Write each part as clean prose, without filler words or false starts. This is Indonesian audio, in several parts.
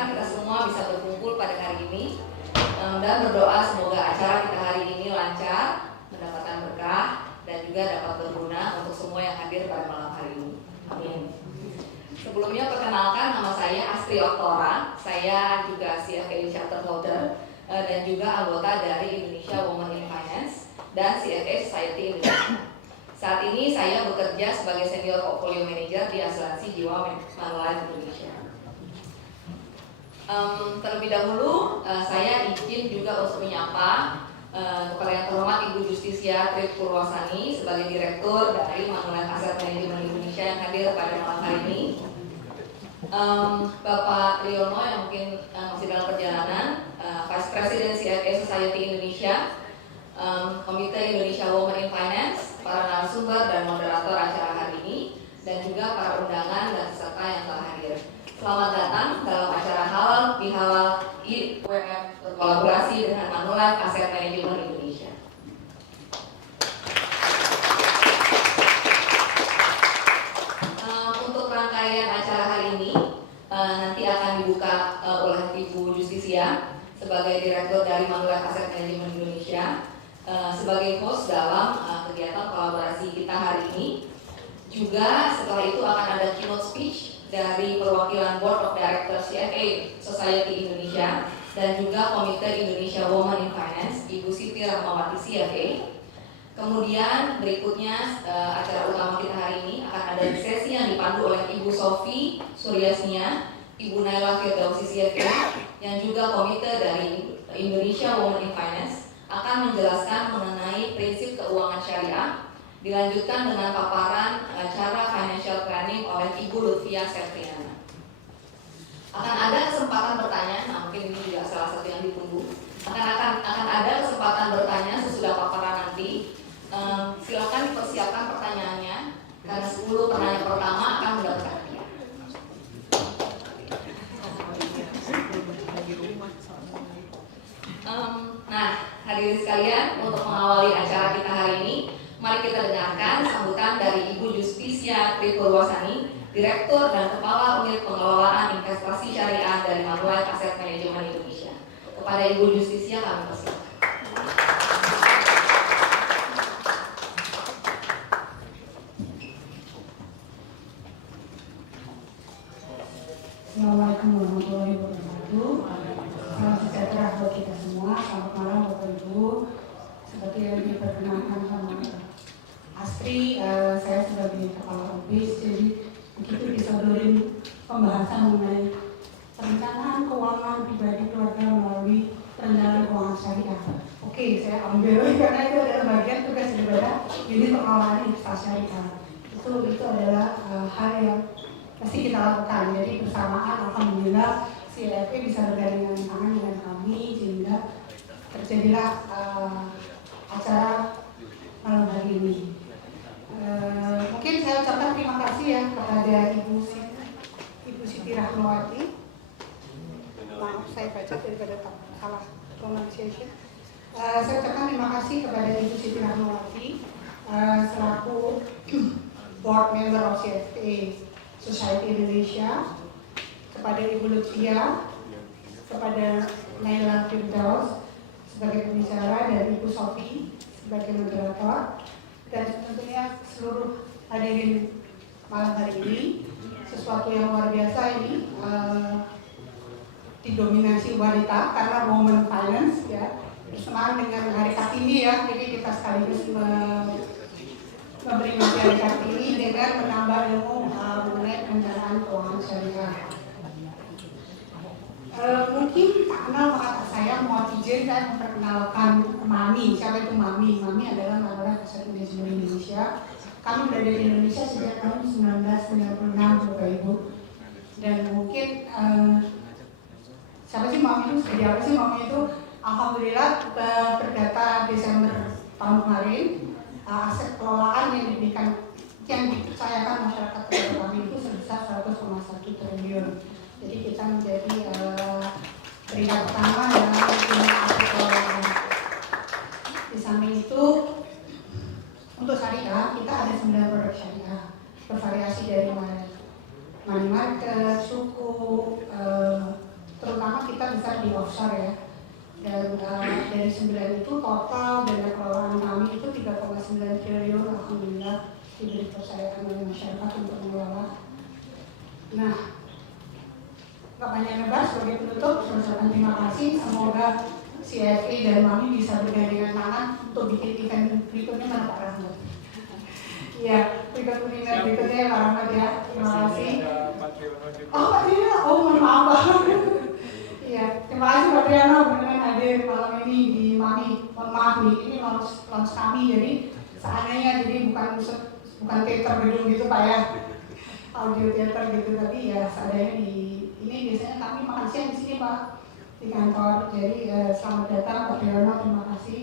mendoakan kita semua bisa berkumpul pada hari ini dan berdoa semoga acara kita hari ini lancar, mendapatkan berkah dan juga dapat berguna untuk semua yang hadir pada malam hari ini. Amin. Sebelumnya perkenalkan, nama saya Astri Oktora. Saya juga CFA Charter Holder dan juga anggota dari Indonesia Women in Finance dan CFA Society Indonesia. Saat ini saya bekerja sebagai Senior Portfolio Manager di Asuransi Jiwa Manulife Indonesia. Terlebih dahulu saya izin juga untuk menyapa kepada yang terhormat Ibu Justisia Tri Purwasani sebagai Direktur dari Manulife Asset Management Indonesia yang hadir pada malam hari ini. Bapak Triyono yang mungkin masih dalam perjalanan, Vice President CFA Society Indonesia, Komite Indonesia Women in Finance, para narasumber dan moderator acara hari ini, dan juga para undangan dan peserta yang telah hadir. Selamat datang dalam acara halal bihalal IWM berkolaborasi dengan Manulife Asset Management Indonesia. Untuk rangkaian acara hari ini nanti akan dibuka oleh Ibu Justisia sebagai Direktur dari Manulife Asset Management Indonesia sebagai host dalam kegiatan kolaborasi kita hari ini. Juga setelah itu akan ada keynote speech dari perwakilan Board of Directors CFA Society Indonesia dan juga Komite Indonesia Women in Finance, Ibu Siti Rahmawati CFA. Kemudian berikutnya acara utama kita hari ini akan ada sesi yang dipandu oleh Ibu Sofi Suryasnia, Ibu Naila Firdausi CFA, yang juga Komite dari Indonesia Women in Finance akan menjelaskan mengenai prinsip keuangan syariah. Dilanjutkan dengan paparan cara financial planning oleh Ibu Lutfia Septriana. Akan ada kesempatan bertanya, nah mungkin ini juga salah satu yang ditunggu. Akan ada kesempatan bertanya sesudah paparan nanti. Silakan dipersiapkan pertanyaannya karena 10 penanya pertama akan mendapatkan hadiah. Nah, hadirin sekalian, untuk mengawali acara kita hari ini, mari kita dengarkan sambutan dari Ibu Justisia Tri Purwasani, Direktur dan Kepala Unit Pengelolaan Investasi Syariah dari Manulife Asset Management Indonesia. Kepada Ibu Justisia kami persilakan. Assalamualaikum warahmatullahi wabarakatuh. Salam sejahtera buat kita semua. Selamat malam Bapak Ibu. Seperti yang diperkenalkan sama Astri, saya sebagai Kepala Office, jadi begitu disodorin pembahasan mengenai perencanaan keuangan pribadi keluarga melalui perencanaan keuangan syariah. Oke, saya ambil karena itu adalah bagian tugas daripada unit pengelolaan investasi syariah. Itu adalah hal yang pasti kita lakukan. Jadi bersamaan alhamdulillah CFA bisa bergandengan tangan dengan kami sehingga terjadilah acara malam hari ini. Mungkin saya ucapkan terima kasih ya kepada Ibu Siti Rahmawati. Maaf saya baca daripada salah pronunciation. Saya ucapkan terima kasih kepada Ibu Siti Rahmawati selaku board member of CFA Society Indonesia, kepada Ibu Lutfia, kepada Naila Firdaus sebagai pembicara dan Ibu Sofi sebagai moderator, dan tentunya seluruh hadirin malam hari ini. Sesuatu yang luar biasa ini didominasi wanita karena women finance ya, bersamaan dengan Hari Kartini ya, jadi kita sekaligus memberi Hari Kartini dengan menambah ilmu mengenai perencanaan keuangan syariah. Mungkin tak kenal maka saya mau izin saya memperkenalkan Mami. Siapa itu Mami? Mami adalah Manulife Asset Management Indonesia. Kami berada di Indonesia sejak tahun 1996 Bapak Ibu. Dan mungkin siapa sih Mami itu? Seperti apa sih Mami itu? Alhamdulillah berdata Desember tahun kemarin aset kelolaan yang diberikan yang dipercayakan masyarakat kepada kami itu sebesar 100,1 triliun. Jadi kita menjadi peringkat pertama dalam aset kelolaan. Di samping itu, untuk syariah kita ada 9 produk syariah bervariasi dari money market, suku, besar ya. Dan dari 9 itu total dana kelolaan kami itu 3,9 triliun, alhamdulillah diberi kepercayaan oleh masyarakat untuk mengelola. Nah, Pak banyak lebar sebagai penutup, saya ucapkan terima kasih. Semoga CFA dan Mami bisa bergandengan tangan untuk bikin event berikutnya mana Pak Rahmat. Iya, event berikutnya Pak Rahmat ya. Terima kasih. Oh Pak Triana, oh mohon maaf Pak. Iya, terima kasih Pak Triana benar hadir malam ini di Mami. Mohon maaf nih, ini launch kami jadi seandainya jadi bukan teater gedung gitu Pak ya, audio teater gitu, tapi ya seadanya di ini biasanya kami makan siang di sini Pak di kantor. Jadi selamat datang Pak Triana, terima kasih.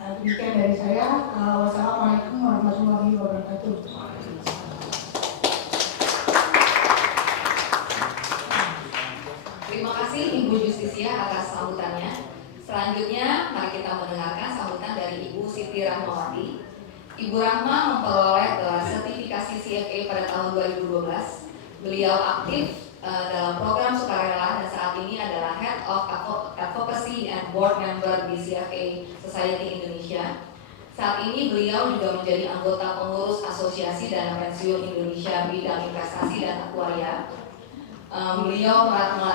Demikian dari saya. Wassalamualaikum warahmatullahi wabarakatuh. Terima kasih Ibu Justisia atas sambutannya. Selanjutnya, mari kita mendengarkan sambutan dari Ibu Siti Rahmawati. Ibu Rahma memperoleh gelar sertifikasi CFA pada tahun 2012. Beliau aktif dalam program sukarela dan saat ini adalah Head of Advocacy and Board Member di CFA Society Indonesia. Saat ini beliau juga menjadi anggota pengurus Asosiasi Dana Pensiun Indonesia bidang investasi dan akuaria. Beliau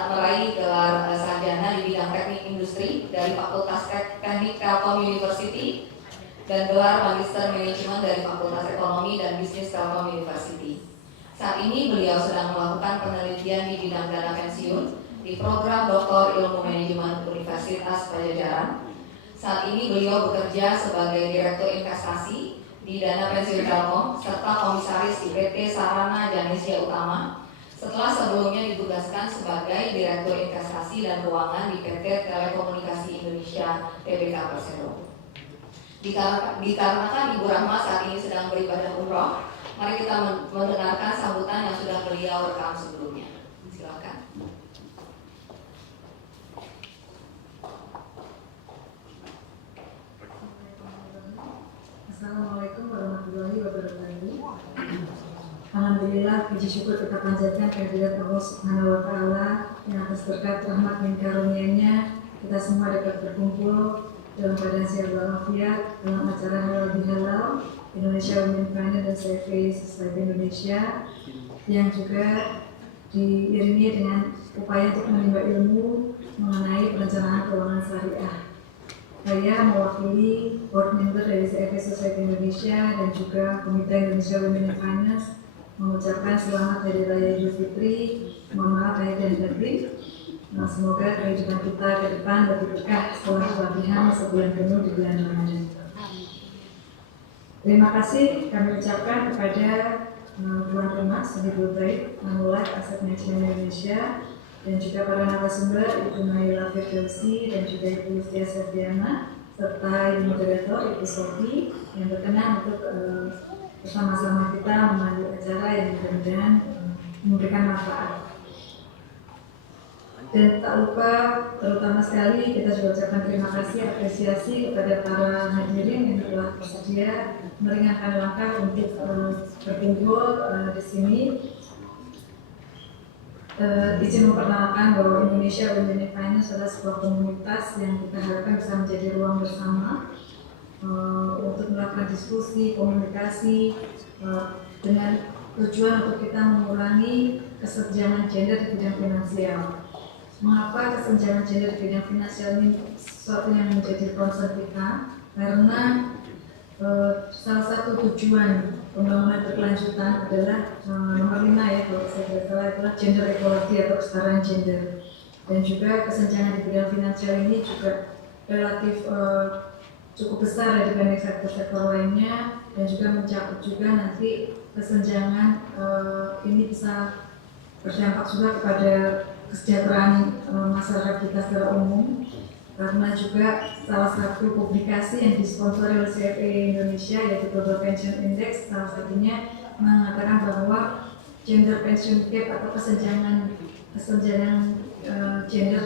meraih gelar sarjana di bidang teknik industri dari Fakultas Teknik Telkom University dan gelar Magister Manajemen dari Fakultas Ekonomi dan Bisnis Telkom University. Saat ini beliau sedang melakukan penelitian di bidang dana pensiun di program Doktor Ilmu Manajemen Universitas Padjadjaran. Saat ini beliau bekerja sebagai Direktur Investasi di Dana Pensiun Telkom serta Komisaris di PT Sarana Janesia Utama, setelah sebelumnya ditugaskan sebagai Direktur Investasi dan Keuangan di PT Telekomunikasi Indonesia Tbk Persero. Dikarenakan Ibu Rahma saat ini sedang beribadah umroh, mari kita mendengarkan sambutan yang sudah beliau rekam sebelumnya. Silakan. Assalamualaikum warahmatullahi wabarakatuh. Alhamdulillah, puji syukur kita panjatkan kehadirat Allah Subhanahu wa Ta'ala yang atas berkat rahmat dan karunia-Nya kita semua dapat berkumpul dalam keadaan sehat walafiat dalam acara Halal Bihalal Indonesia Women Finance dan CFA Society Indonesia yang juga diiringi dengan upaya untuk menimba ilmu mengenai perencanaan keuangan syariah. Saya mewakili board member dari CFA Society Indonesia dan juga Komite Indonesia Women Finance mengucapkan selamat Hari Raya Idul Fitri, mohon maaf lahir dan batin. Semoga kehidupan kita ke depan lebih berkah setelah pelatihan sebulan penuh di bulan Ramadan. Terima kasih kami ucapkan kepada tuan rumah Sohibul Baik, Manulife Asset Management Indonesia, dan juga para narasumber Ibu Naila Firdausi dan juga Ibu Lustia Serdiana, serta Ibu Moderator Ibu Sofi yang berkenan untuk bersama-sama kita memandu acara yang mudah-mudahan memberikan manfaat. Dan tak lupa, terutama sekali kita juga ucapkan terima kasih, apresiasi kepada para hadirin yang telah bersedia meringankan langkah untuk berkumpul di sini. Izin memperkenalkan bahwa Indonesia Women Finance adalah sebuah komunitas yang kita harapkan bisa menjadi ruang bersama untuk melakukan diskusi, komunikasi dengan tujuan untuk kita mengurangi kesenjangan gender di bidang finansial. Mengapa kesenjangan gender di bidang finansial ini sesuatu yang menjadi concern kita? Karena salah satu tujuan pembangunan berkelanjutan adalah nomor 5 ya kalau saya tidak salah adalah gender equality atau kesetaraan gender. Dan juga kesenjangan di bidang finansial ini juga relatif cukup besar dibanding sektor-sektor lainnya, dan juga mencakup juga nanti kesenjangan ini bisa berdampak juga kepada kesejahteraan masyarakat kita secara umum, karena juga salah satu publikasi yang disponsori oleh CFA Indonesia yaitu Global Pension Index salah satunya mengatakan bahwa gender pension gap atau kesenjangan gender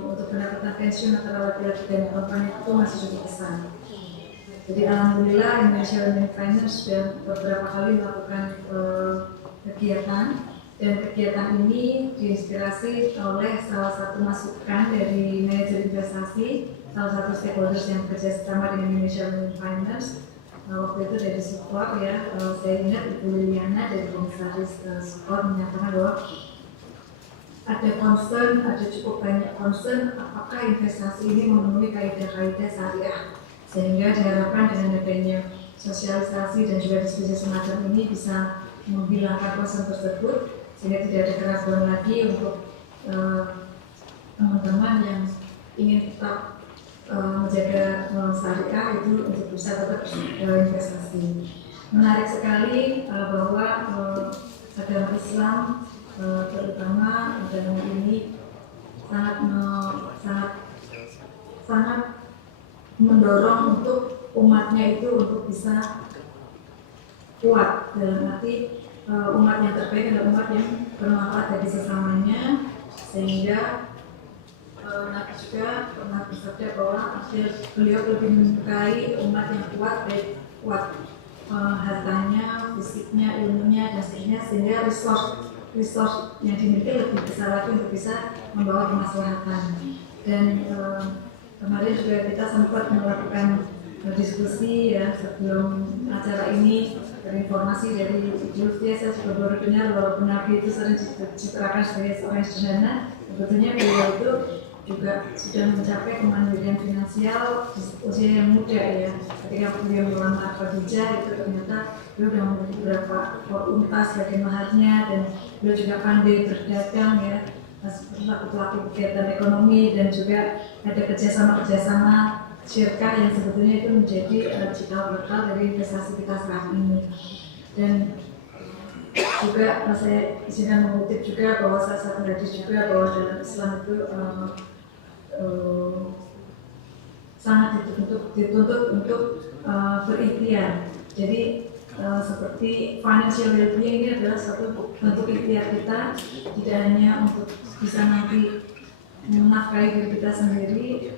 untuk pendapatan pensiun antara laki-laki dan perempuan itu masih cukup besar. Jadi alhamdulillah Indonesia Women Finance sudah beberapa kali melakukan kegiatan Dan kegiatan ini diinspirasi oleh salah satu masukan dari manajer investasi, salah satu stakeholders yang bekerja sama dengan Indonesia Women Finance. Waktu itu dari support ya, saya ingat Ibu Liliana dari komisaris support menyatakan bahwa ada concern, ada cukup banyak concern apakah investasi ini memenuhi kaidah-kaidah syariah, sehingga diharapkan dengan adanya sosialisasi dan juga diskusi semacam ini bisa menghilangkan concern tersebut, sehingga tidak ada keraguan lagi untuk teman-teman yang ingin tetap menjaga syariah itu untuk bisa tetap investasi. Menarik sekali bahwa agama Islam terutama dalam ini sangat mendorong untuk umatnya itu untuk bisa kuat, dalam arti umat yang terbaik adalah umat yang bermanfaat bagi sesamanya, sehingga Nabi juga pernah bersabda bahwa beliau lebih menyukai umat yang kuat, baik kuat hartanya, fisiknya, ilmunya, dan seterusnya, sehingga resource yang dimiliki lebih besar lagi untuk bisa membawa kemaslahatan. Dan kemarin juga kita sempat melakukan diskusi ya sebelum acara ini, terinformasi dari Ibu saya juga baru dengar bahwa Nabi itu sering dicitrakan sebagai seorang sederhana. Sebetulnya beliau itu juga sudah mencapai kemandirian finansial di usia yang muda ya. Ketika beliau melamar Khadijah itu ternyata beliau sudah memiliki beberapa unta sebagai maharnya, dan beliau juga pandai berdagang ya, pelaku kegiatan ekonomi, dan juga ada kerjasama syirkah yang sebetulnya itu menjadi cikal bakal dari investasi kita saat ini. Dan juga saya izinkan mengutip juga bahwa salah satu hadis juga bahwa dalam Islam itu sangat dituntut untuk berikhtiar. Jadi seperti financial well-being ini adalah satu bentuk ikhtiar kita, tidak hanya untuk bisa nanti menafkahi diri kita sendiri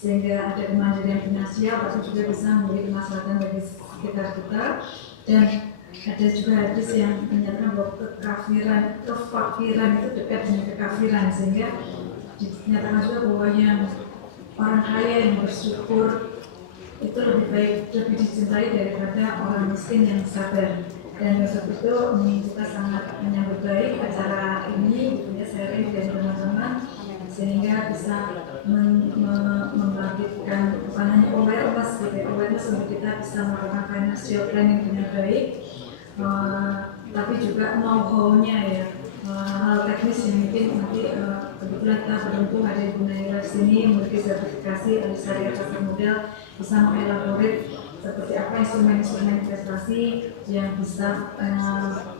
sehingga ada kemandirian finansial, tapi juga bisa memberi kemaslahatan bagi sekitar kita. Dan ada juga hadis yang menyatakan bahwa kefakiran itu dekat dengan kekafiran, sehingga dinyatakan juga bahwa yang orang kaya yang bersyukur itu lebih baik, lebih dicintai daripada orang miskin yang sabar. Dan untuk itu kita sangat menyambut baik acara ini, tentunya sharing dari teman-teman, sehingga bisa membangkitkan bukan hanya awareness untuk kita bisa melakukan financial planning dengan baik, tapi juga know-how-nya ya, hal teknis yang mungkin nanti kebetulan kita beruntung ada Ibu Naila sini memiliki sertifikasi ahli syariah pasar modal, bisa mengelaborate seperti apa instrumen-instrumen investasi yang bisa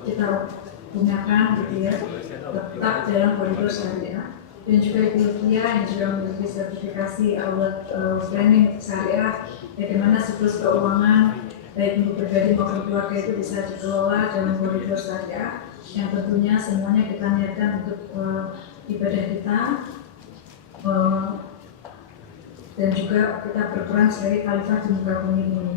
kita gunakan gitu ya, tetap dalam koridor syariah. Dan juga Ibu Lufia yang juga memiliki sertifikasi awal planning syariah, bagaimana siklus keuangan baik untuk pribadi maupun keluarga itu bisa dikelola dalam koridor syariah, yang tentunya semuanya kita niatkan untuk ibadah kita, dan juga kita berperan sebagai khalifah di muka bumi ini.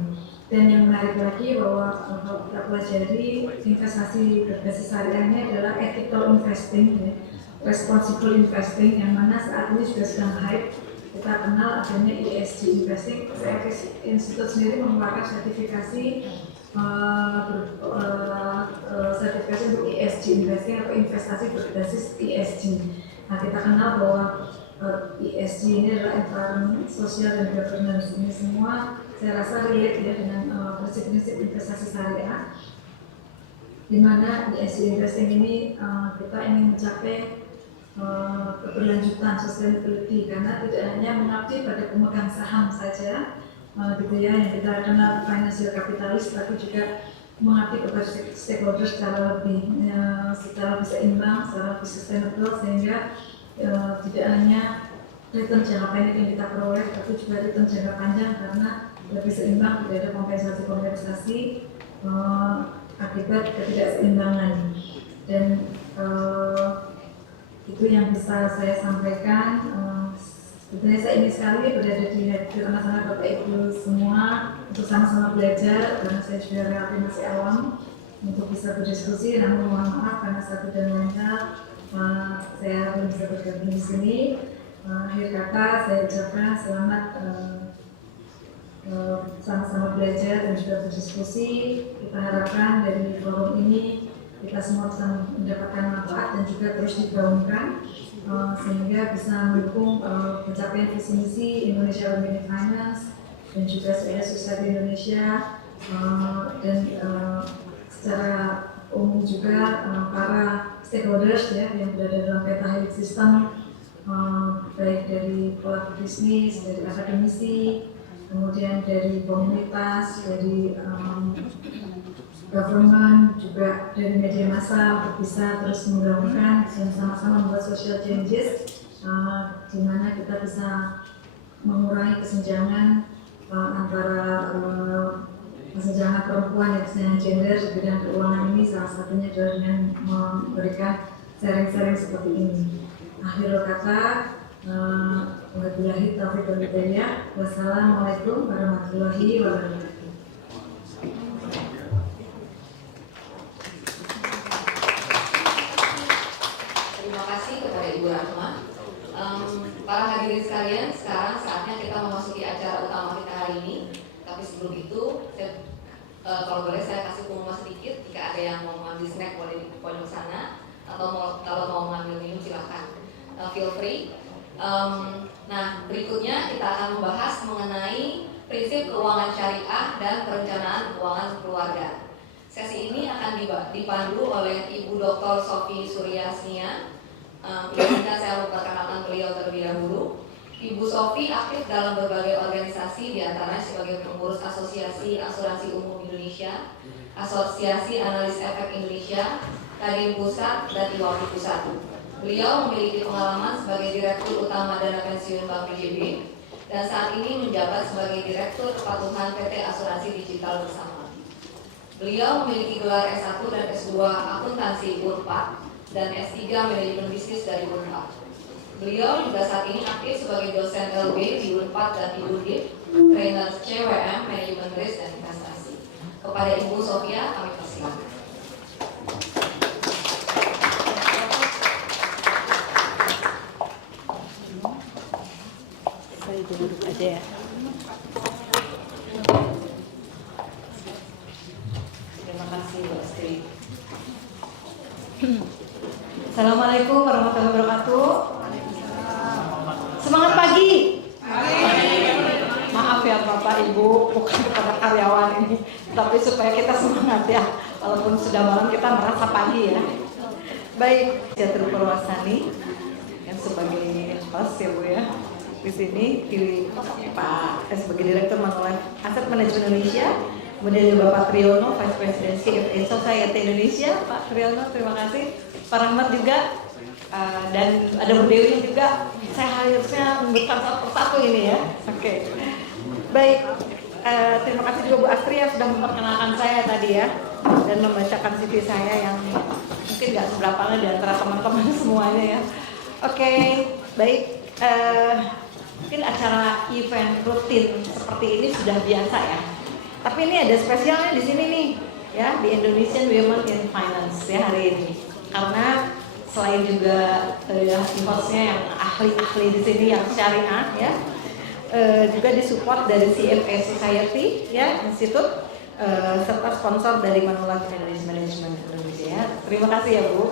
Dan yang menarik lagi bahwa kalau kita pelajari investasi berbasis syariah ini adalah ethical investing ya, responsible investing, yang mana saat ini juga sedang hype. Kita kenal adanya ESG investing. Institut sendiri mengeluarkan sertifikasi untuk ESG investing atau investasi berbasis ESG. Nah, kita kenal bahwa ESG ini adalah environment, sosial, dan governance. Ini semua saya rasa relate ya dengan prinsip-prinsip investasi syariah, di mana ESG investing ini kita ingin mencapai keberlanjutan sustainability, karena tidak hanya mengabdi pada pemegang saham saja gitu ya, yang kita kenal financial kapitalis, tapi juga mengabdi kepada stakeholder secara lebih seimbang, secara lebih sustainable, sehingga tidak hanya return jangka pendek yang kita peroleh, tapi juga return jangka panjang, karena lebih seimbang, tidak ada kompensasi akibat ketidakseimbangan. Dan itu yang bisa saya sampaikan. Sebenarnya saya ingin sekali berada di tengah-tengah Bapak Ibu semua untuk sama-sama belajar, karena saya juga relatif masih awam. untuk bisa berdiskusi, namun mohon maaf karena satu dan lain hal saya belum bisa bergabung di sini. Akhir kata saya ucapkan selamat sama-sama belajar dan juga berdiskusi. Kita harapkan dari forum ini kita semua bisa mendapatkan manfaat dan juga terus digaungkan sehingga bisa mendukung pencapaian visi misi Indonesia Women in Finance dan juga Society Indonesia dan secara umum juga para stakeholders ya yang berada dalam peta helix system, baik dari pelaku bisnis, dari akademisi, kemudian dari komunitas, dari government, juga dari media massa untuk bisa terus menggaungkan dan sama-sama membuat social changes di mana kita bisa mengurangi kesenjangan antara kesenjangan perempuan dan kesenjangan gender di bidang keuangan ini, salah satunya adalah dengan memberikan sharing-sharing seperti ini. Akhirul kata, wabillahi taufiq wal hidayah. Wassalamualaikum warahmatullahi wabarakatuh. Terima kasih kepada Ibu Rahma. Para hadirin sekalian, sekarang saatnya kita memasuki acara utama kita hari ini. Tapi sebelum itu, kalau boleh saya kasih pengumuman sedikit. Jika ada yang mau mengambil snack boleh di pojok sana, atau kalau mau mengambil minum silahkan, feel free. Nah, berikutnya kita akan membahas mengenai prinsip keuangan syariah dan perencanaan keuangan keluarga. Sesi ini akan dipandu oleh Ibu Dr. Sofi Suryasnia. Sebelumnya saya memperkenalkan beliau terlebih dahulu. Ibu Sofi aktif dalam berbagai organisasi, diantaranya sebagai pengurus Asosiasi Asuransi Umum Indonesia, Asosiasi Analis Efek Indonesia, Kadin Pusat, dan IWAPI Pusat. Beliau memiliki pengalaman sebagai Direktur Utama Dana Pensiun Bank BJB dan saat ini menjabat sebagai Direktur Kepatuhan PT Asuransi Digital Bersama. Beliau memiliki gelar S1 dan S2 Akuntansi Unpad dan S3 Manajemen Bisnis dari Unpad. Beliau juga saat ini aktif sebagai dosen LB di Unpad dan di Undip, trainer CWM, Manajemen Risk dan Investasi. Kepada Ibu Sofia, kami persilakan. Saya duduk aja ya. Terima kasih Bu Astri. Assalamualaikum warahmatullahi wabarakatuh. Semangat pagi. Maaf ya Bapak Ibu, bukan kepada karyawan ini, tapi supaya kita semangat ya. Walaupun sudah malam kita merasa pagi ya. Baik, Jatuh Purwasani yang sebagai host ya Bu ya. Di sini pilih Pak sebagai Direktur Manulife Asset Management Indonesia. Kemudian Bapak Triyono, Vice President CFA Society Indonesia. Pak Triyono, terima kasih. Pak Rahmat juga, dan ada Bu Dewi juga. Saya harusnya memberikan satu persatu ini ya. Oke. Baik, terima kasih juga Bu Astri yang sudah memperkenalkan saya tadi ya, dan membacakan CV saya yang mungkin nggak seberapa di antara teman-teman semuanya ya. Oke, baik. Mungkin acara event rutin seperti ini sudah biasa ya. Tapi ini ada spesialnya di sini nih, ya, di Indonesian Women in Finance ya hari ini. Karena selain juga hostnya yang ahli-ahli di sini yang syariah ya, juga disupport dari CFA Society ya, Institut, serta sponsor dari Manulife Management Indonesia ya. Terima kasih ya Bu.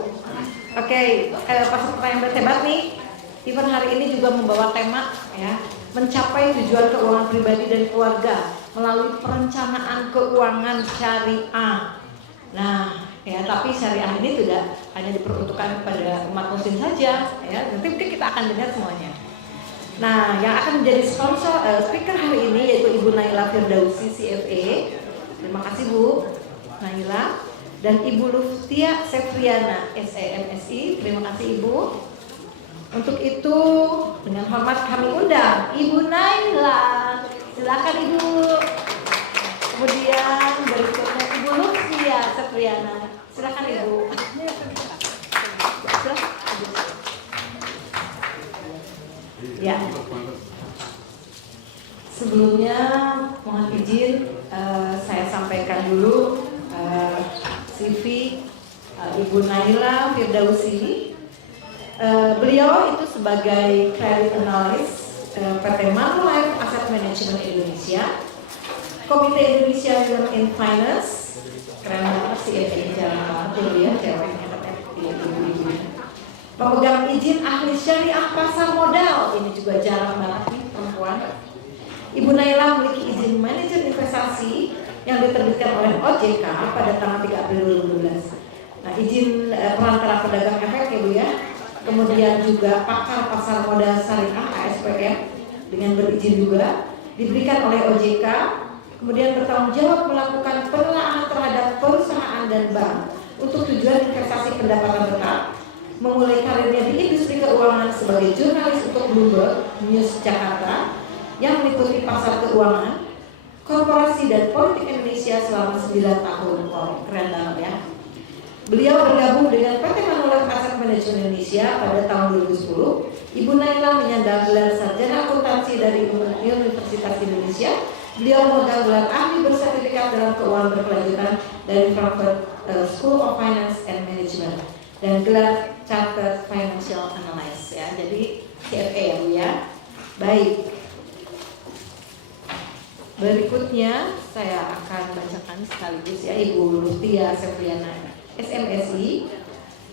Oke, peserta yang berhebat nih. Event hari ini juga membawa tema ya, mencapai tujuan keuangan pribadi dan keluarga melalui perencanaan keuangan syariah. Nah, ya, tapi syariah ini tidak hanya diperuntukkan kepada umat muslim saja ya. Nanti mungkin kita akan dengar semuanya. Nah, yang akan menjadi sponsor speaker hari ini yaitu Ibu Naila Firdausi CFA. Terima kasih Bu Naila, dan Ibu Luftia Sefriana SEMSI. Terima kasih Ibu. Untuk itu dengan hormat kami undang Ibu Naila. Silakan Ibu. Kemudian berikutnya Ibu Luftia Sefriana. Silakan Ibu. Ya. Sebelumnya mohon izin saya sampaikan dulu CV Ibu Naila Firdausi. Beliau itu sebagai credit analyst PT Manulife Asset Management Indonesia, Komite Indonesia Women in Finance, keren banget sih ya, jarang banget ya ceweknya ibu-ibunya. Pemegang izin ahli syariah pasar modal, ini juga jarang banget nih perempuan. Ibu Naila memiliki izin manajer investasi yang diterbitkan oleh OJK pada tanggal 3 April 2012. Nah, izin perantara pedagang efek ya Bu ya. Kemudian juga pakar pasar modal syariah ASPM dengan berizin juga diberikan oleh OJK. Kemudian bertanggung jawab melakukan penelaahan terhadap perusahaan dan bank untuk tujuan investasi pendapatan tetap. Memulai karirnya di industri keuangan sebagai jurnalis untuk Bloomberg News Jakarta yang meliputi pasar keuangan, korporasi dan politik Indonesia selama 9 tahun. Wow, keren banget ya. Beliau bergabung dengan PT Manulife Asset Management Indonesia pada tahun 2010. Ibu Naila menyandang gelar sarjana akuntansi dari Universitas Indonesia. Beliau memegang gelar ahli bersertifikat dalam keuangan berkelanjutan dari Frankfurt School of Finance and Management dan gelar Chartered Financial Analyst ya. Jadi CFA ya Bu ya. Baik. Berikutnya saya akan bacakan sekaligus ya Ibu Lutia Septriana SMSI.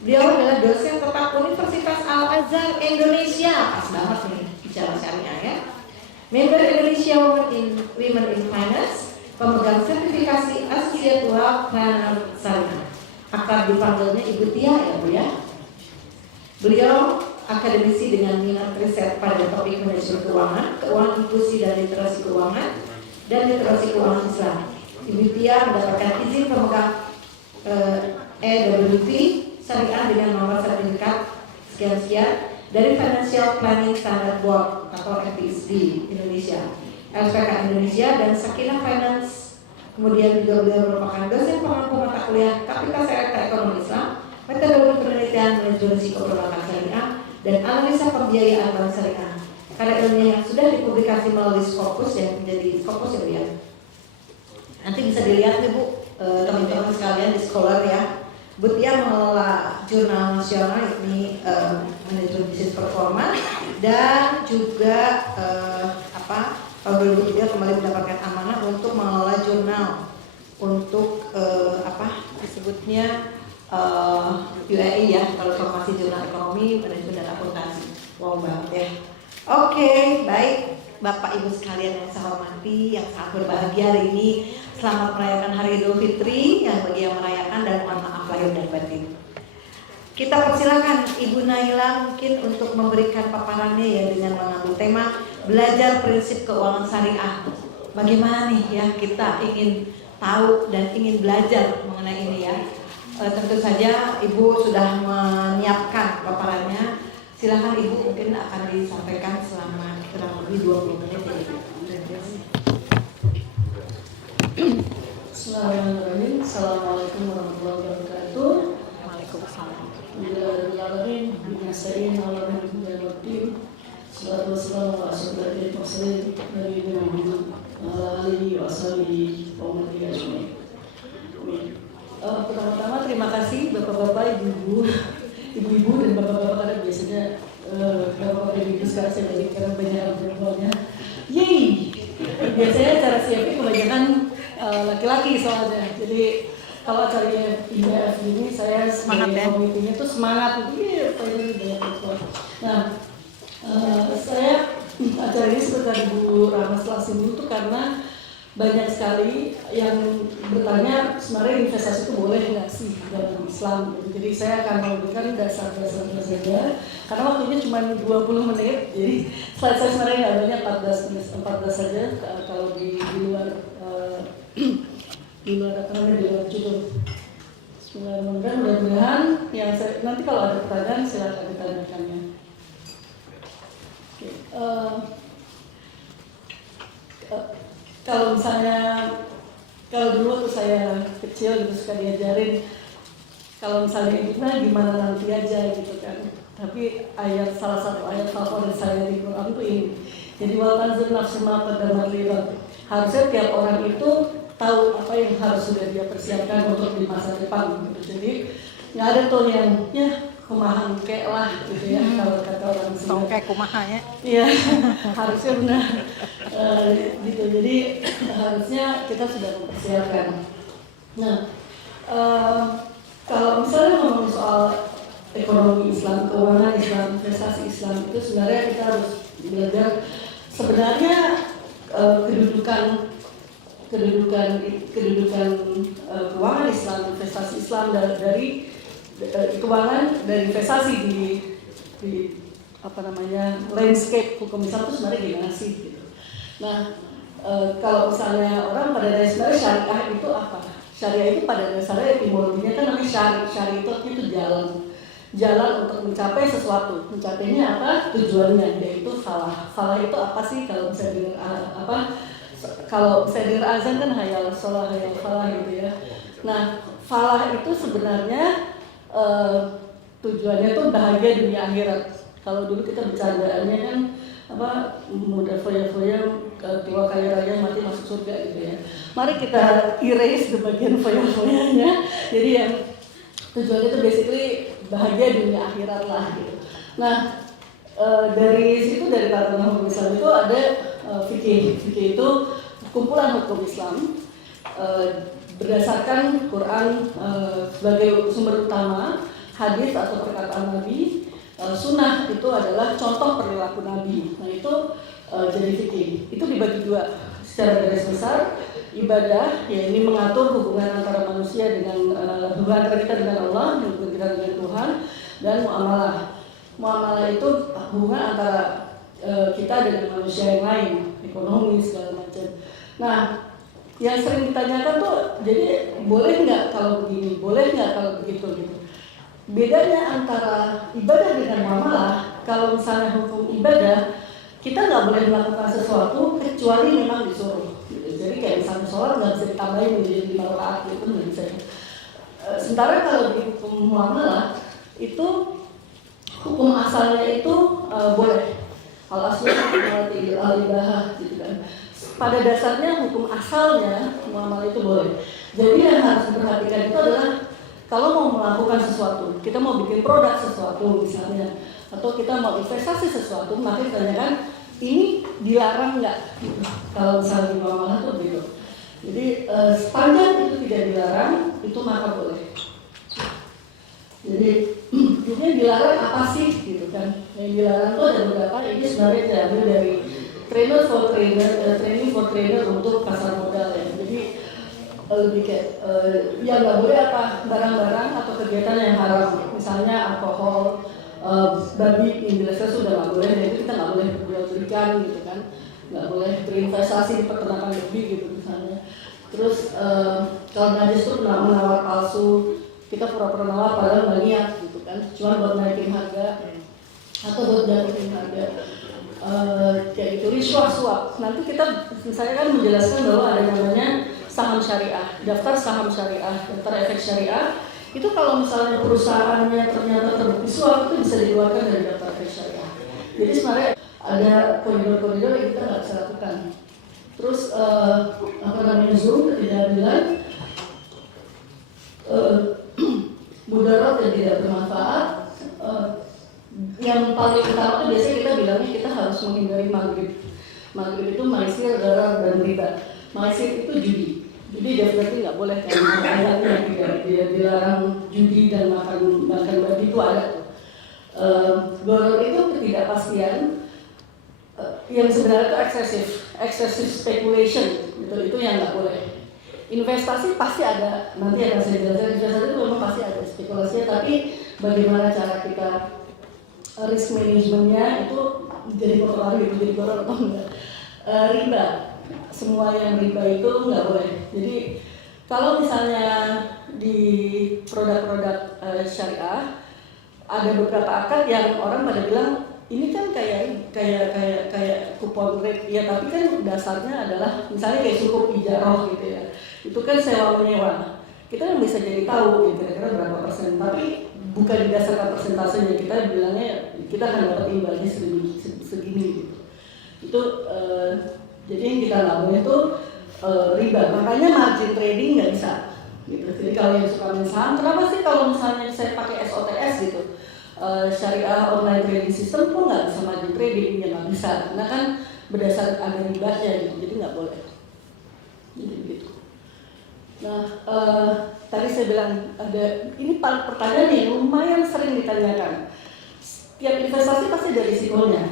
Beliau adalah dosen tetap Universitas Al-Azhar Indonesia. Pas banget nih bicara syariah ya. Member Indonesia Women in Finance, pemegang sertifikasi Associate Wealth Planner Syariah. Akrab dipanggilnya Ibu Tia ya Bu ya. Beliau akademisi dengan minat riset pada topik manajemen keuangan, keuangan inklusi dan literasi keuangan, dan literasi keuangan Islam. Ibu Tia mendapatkan izin pemegang EWP syariah dengan nomor sertifikat sekian-sekian dari Financial Planning Standard Board atau FPSB Indonesia, LPK Indonesia, dan Sakinah Finance. Kemudian juga beliau merupakan dosen pengampu mata kuliah Kapital Syariah Ekonomi Islam, metodologi penelitian manajemen risiko perbankan syariah, dan analisa pembiayaan bank syariah. Karya ilmiah yang sudah dipublikasi melalui Scopus yang menjadi Scopus ya Bu ya. Nanti bisa dilihat nih Bu, teman-teman sekalian di Scholar ya. Bu Tia mengelola jurnal nasional ini manajemen bisnis performa, dan juga tahun 2003 kembali mendapatkan amanah untuk mengelola jurnal untuk disebutnya UAE ya, kalau formasi jurnal ekonomi, manajemen dan akuntansi. Wow banget ya. Oke, baik Bapak Ibu sekalian yang saya hormati, yang sangat berbahagia hari ini. Selamat merayakan Hari Idul Fitri yang bagi yang merayakan, dan mohon maaf lahir dan batin. Kita persilakan Ibu Naila mungkin untuk memberikan paparannya ya dengan mengambil tema belajar prinsip keuangan syariah. Bagaimana nih ya kita ingin tahu dan ingin belajar mengenai ini ya. Tentu saja Ibu sudah menyiapkan paparannya. Silakan Ibu, mungkin akan disampaikan selama kurang lebih 20 menit ya Ibu. Bismillahirrahmanirrahim. Assalamualaikum warahmatullahi wabarakatuh. Waalaikumsalam. Bismillahirrahmanirrahim. Bismillahirrahmanirrahim. Alhamdulillahirrahmanirrahim. Salatu wassalamu ala asyrafil mursalin nabiyina Muhammad wa ala alihi wa ashabihi wa man tabi'ahum. Pertama-tama terima kasih Bapak-bapak, Ibu-ibu dan Bapak-bapak, karena biasanya Bapak-bapak dan Ibu sekarang saya balik karena banyak perempuannya. Yeay! Biasanya acara siapin kebanyakan laki-laki soalnya. Jadi kalau acaranya IBF ini saya semangat ya. Komitinya tuh semangat. Iya, banyak perempuan. Nah, saya acara ini seperti Bu Rama Selasih itu karena banyak sekali yang bertanya sebenarnya investasi itu boleh nggak sih dalam Islam. Jadi saya akan memberikan dasar-dasarnya saja karena waktunya cuma 20 menit. Jadi slide saya sebenarnya nggak banyak, 14 saja kalau di luar di luar judul. Mudah-mudahan yang saya, nanti kalau ada pertanyaan silakan ditanyakannya. Oke. Kalau misalnya, kalau dulu waktu saya kecil gitu suka diajarin, kalau misalnya hidupnya gimana nanti aja gitu kan. Tapi salah satu ayat favorit saya di Quran itu ini, Jadi waltanzur nafsu ma qaddamat lighad. Harusnya tiap orang itu tahu apa yang harus sudah dia persiapkan untuk di masa depan gitu. Jadi nggak ada tuh yang ya kumaha kek lah gitu ya kalau kata orang Sunda. Songke kumaha ya. Iya, harusnya benar gitu. Jadi harusnya kita sudah mempersiapkan. Nah, kalau misalnya ngomong soal ekonomi Islam, keuangan Islam, investasi Islam itu sebenarnya kita harus belajar sebenarnya kedudukan keuangan Islam, investasi Islam dari keuangan dan investasi di apa namanya landscape hukum Islam itu sebenarnya gimana sih gitu. Nah, kalau misalnya orang pada dasarnya syariah itu apa? Syariah itu pada dasarnya etimologinya kan namanya syari itu jalan untuk mencapai sesuatu. Mencapainya apa? Tujuannya yaitu falah. Falah itu apa sih kalau bisa dengar kalau saya dengar azan kan hayal sholah hayal falah gitu ya. Nah, falah itu sebenarnya tujuannya tuh bahagia dunia akhirat. Kalau dulu kita bercandaannya kan muda foya-foya tua kaya raya mati masuk surga gitu ya. Mari kita erase di bagian foya-foyanya. Jadi yang tujuannya itu basically bahagia dunia akhirat lah gitu. Nah, dari situ dari tatanan hukum Islam itu ada fikih. Fikih itu kumpulan hukum Islam berdasarkan Quran sebagai sumber utama, hadis atau perkataan Nabi, sunnah itu adalah contoh perilaku Nabi. Nah itu jadi fikih. Itu dibagi dua secara garis besar. Ibadah, ya ini mengatur hubungan antara manusia dengan hubungan antara kita dengan Allah, hubungan kita dengan Tuhan, dan muamalah. Muamalah itu hubungan antara kita dengan manusia yang lain, ekonomi segala macam. Nah, yang sering ditanyakan tuh, jadi boleh nggak kalau begini, boleh nggak kalau begitu gitu. Bedanya antara ibadah dengan muamalah, kalau misalnya hukum ibadah, kita nggak boleh melakukan sesuatu kecuali memang disuruh. Jadi kayak misalnya sholat nggak bisa ditambahin menjadi 5 rakaat gitu nggak bisa. Sementara kalau di hukum muamalah itu hukum asalnya itu boleh. Al-aslu al-ibahah gitu kan. Pada dasarnya hukum asalnya muamalah itu boleh. Jadi yang harus diperhatikan itu adalah kalau mau melakukan sesuatu, kita mau bikin produk sesuatu misalnya, atau kita mau investasi sesuatu, maka ditanyakan ini dilarang nggak? Kalau misalnya di muamalah itu begitu. Jadi sepanjang itu tidak dilarang, itu maka boleh. Jadi ini dilarang apa sih gitu kan? Yang dilarang itu ada beberapa. Ini sebenarnya diambil dari training for trainer untuk pasar modal ya. Jadi lebih kayak yang nggak boleh apa barang-barang atau kegiatan yang haram, misalnya alkohol, babi Indonesia sudah nggak boleh, jadi kita nggak boleh berjual belikan gitu kan, nggak boleh berinvestasi di peternakan babi gitu misalnya. Terus kalau najis itu menawar palsu, kita pura-pura nawar padahal nggak niat gitu kan, cuma buat naikin harga atau buat jatuhin harga. Kayak gitu, riswah suap. Nanti kita misalnya kan menjelaskan bahwa ada namanya saham syariah, daftar saham syariah, daftar efek syariah. Itu kalau misalnya perusahaannya ternyata terbukti suap, itu bisa dikeluarkan dari daftar efek syariah. Jadi sebenarnya ada koridor-koridor yang kita nggak bisa lakukan. Terus Zoom ketidakadilan, mudarat yang tidak bermanfaat. Yang paling utama itu biasanya kita bilangnya kita harus menghindari maghrib. Maghrib itu maisir, darar, dan riba. Maisir itu judi. Jadi definitely nggak boleh kan, ayatnya tidak dilarang judi dan makan babi itu ada. Goror itu ketidakpastian yang sebenarnya itu excessive speculation itu yang nggak boleh. Investasi pasti ada, nanti akan saya jelaskan. Investasi itu memang pasti ada spekulasinya, tapi bagaimana cara kita risk manajemennya itu jadi mempengaruhi itu jadi goror atau enggak. Riba, semua yang riba itu nggak boleh. Jadi kalau misalnya di produk-produk syariah ada beberapa akad yang orang pada bilang ini kan kayak kupon rate ya, tapi kan dasarnya adalah misalnya kayak sukuk ijarah gitu ya. Itu kan sewa menyewa. Kita yang bisa jadi tahu kira-kira berapa persen, tapi bukan didasarkan persentasenya. Kita bilangnya kita akan dapat imbalnya segini gitu. Itu jadi yang kita nggak boleh itu riba. Makanya margin trading nggak bisa. Gitu. Jadi kalau yang suka main saham, kenapa sih kalau misalnya saya pakai SOTS gitu, syariah online trading system pun nggak bisa margin trading, ya nggak bisa, karena kan berdasar ada ribanya gitu, jadi nggak boleh. Jadi gitu. Nah, tadi saya bilang ada ini pertanyaan yang lumayan sering ditanyakan. Setiap investasi pasti ada risikonya,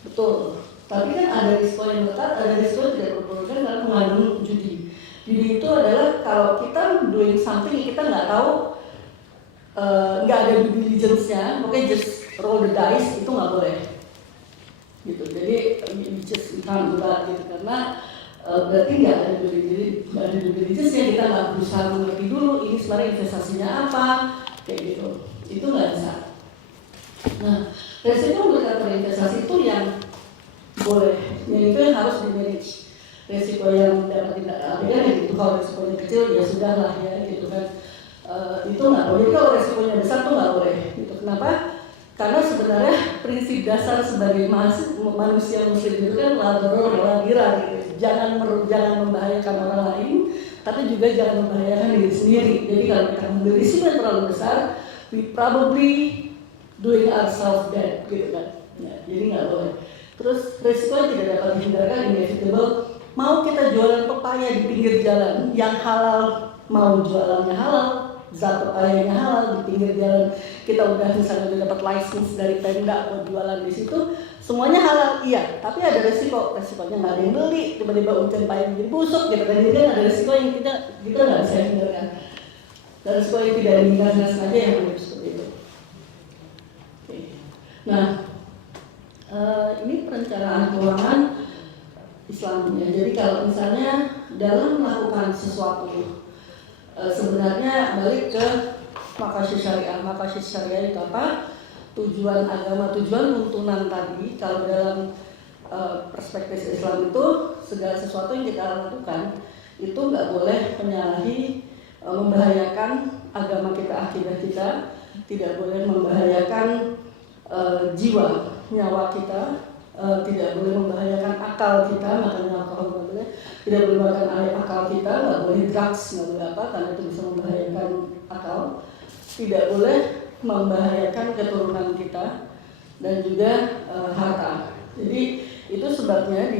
betul. Tapi kan ada risiko yang dekat, ada risiko yang tidak berproduksi dalam mengandung judi. Judi itu adalah kalau kita doing something kita nggak tahu, nggak ada due diligence-nya, pokoknya just roll the dice, itu nggak boleh. Gitu. Jadi just can't do that gitu, karena berarti nggak ada due diligence-nya, kita nggak berusaha mengerti dulu ini sebenarnya investasinya apa, kayak gitu. Itu nggak bisa. Nah, resiko berkaitan investasi itu yang boleh, yang itu yang harus di manage. Resiko yang dapat tidak ada gitu, kalau resikonya kecil ya sudahlah ya gitu kan, itu nggak boleh. Jadi kalau resikonya besar tuh nggak boleh gitu. Kenapa? Karena sebenarnya prinsip dasar sebagai manusia muslim itu kan la gitu. Jangan membahayakan orang lain, tapi juga jangan membahayakan diri sendiri. Jadi kalau kita mengambil risiko yang terlalu besar, we probably doing ourselves bad gitu kan. Ya, jadi nggak boleh. Terus risiko yang tidak dapat dihindarkan, inevitable. Mau kita jualan pepaya di pinggir jalan, yang halal mau jualannya halal, zat pepayanya halal di pinggir jalan, kita udah misalnya udah dapat license dari Pemda buat jualan di situ, semuanya halal, iya. Tapi ada resikonya nggak ada yang beli, tiba-tiba hujan payung jadi busuk, gitu kan. Jadi ada resiko yang kita nggak bisa hindarkan. Dan resiko yang tidak dihindarkan sengaja yang benar seperti itu. Oke. Nah, ini perencanaan keuangan Islamnya. Jadi kalau misalnya dalam melakukan sesuatu, sebenarnya balik ke maqasid syariah. Maqasid syariah itu apa? Tujuan agama, tujuan tuntunan tadi. Kalau dalam perspektif Islam itu segala sesuatu yang kita lakukan itu nggak boleh menyalahi, membahayakan agama kita, akidah kita, tidak boleh membahayakan jiwa, nyawa kita, tidak boleh membahayakan akal kita, makanya alkohol nggak boleh, tidak boleh makan akal kita, nggak boleh drugs, nggak boleh apa, karena itu bisa membahayakan akal, tidak boleh membahayakan keturunan kita, dan juga harta. Jadi itu sebabnya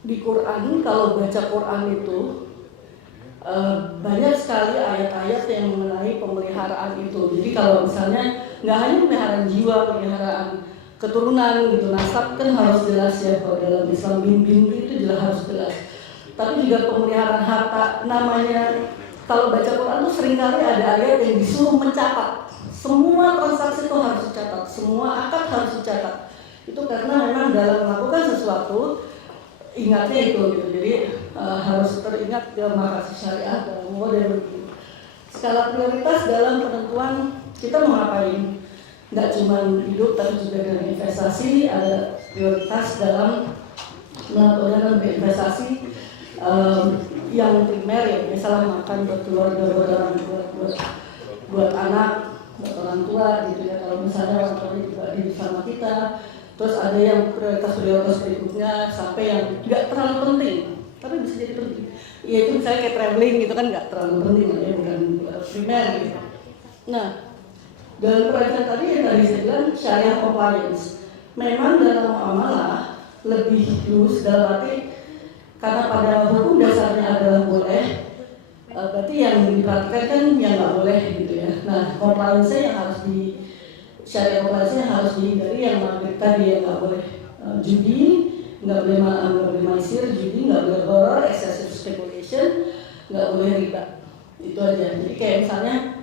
di Quran, kalau baca Quran itu banyak sekali ayat-ayat yang mengenai pemeliharaan itu. Jadi kalau misalnya nggak hanya pemeliharaan jiwa, pemeliharaan keturunan gitu, nasab kan harus jelas ya, kalau dalam Islam bin itu jelas harus jelas. Tapi juga pemeliharaan harta, namanya kalau baca Quran tuh seringkali ada ayat yang disuruh mencatat. Semua transaksi itu harus dicatat, semua akad harus dicatat. Itu karena memang dalam melakukan sesuatu ingatnya itu gitu. Jadi harus teringat dalam maqasid syariah dalam model begini. Skala prioritas dalam penentuan kita mau ngapain? Nggak cuma hidup tapi juga dalam investasi, ada prioritas dalam melakukan investasi yang primer ya, misalnya makan buat keluarga, buat anak, buat orang tua gitu ya. Kalau misalnya orang tua juga hidup sama kita, terus ada yang prioritas berikutnya sampai yang nggak terlalu penting tapi bisa jadi penting. Ya itu misalnya kayak traveling gitu kan nggak terlalu penting ya, bukan primer gitu. Nah, dalam perencanaan tadi yang tadi saya bilang syariah compliance, memang dalam muamalah lebih loose dalam arti karena pada hukum dasarnya adalah boleh, berarti yang diperhatikan kan yang nggak boleh gitu ya. Nah, compliance-nya yang harus syariah compliance-nya harus dihindari yang tadi yang nggak boleh judi, nggak boleh maisir, judi, nggak boleh horror, excessive speculation, nggak boleh riba. Itu aja. Jadi kayak misalnya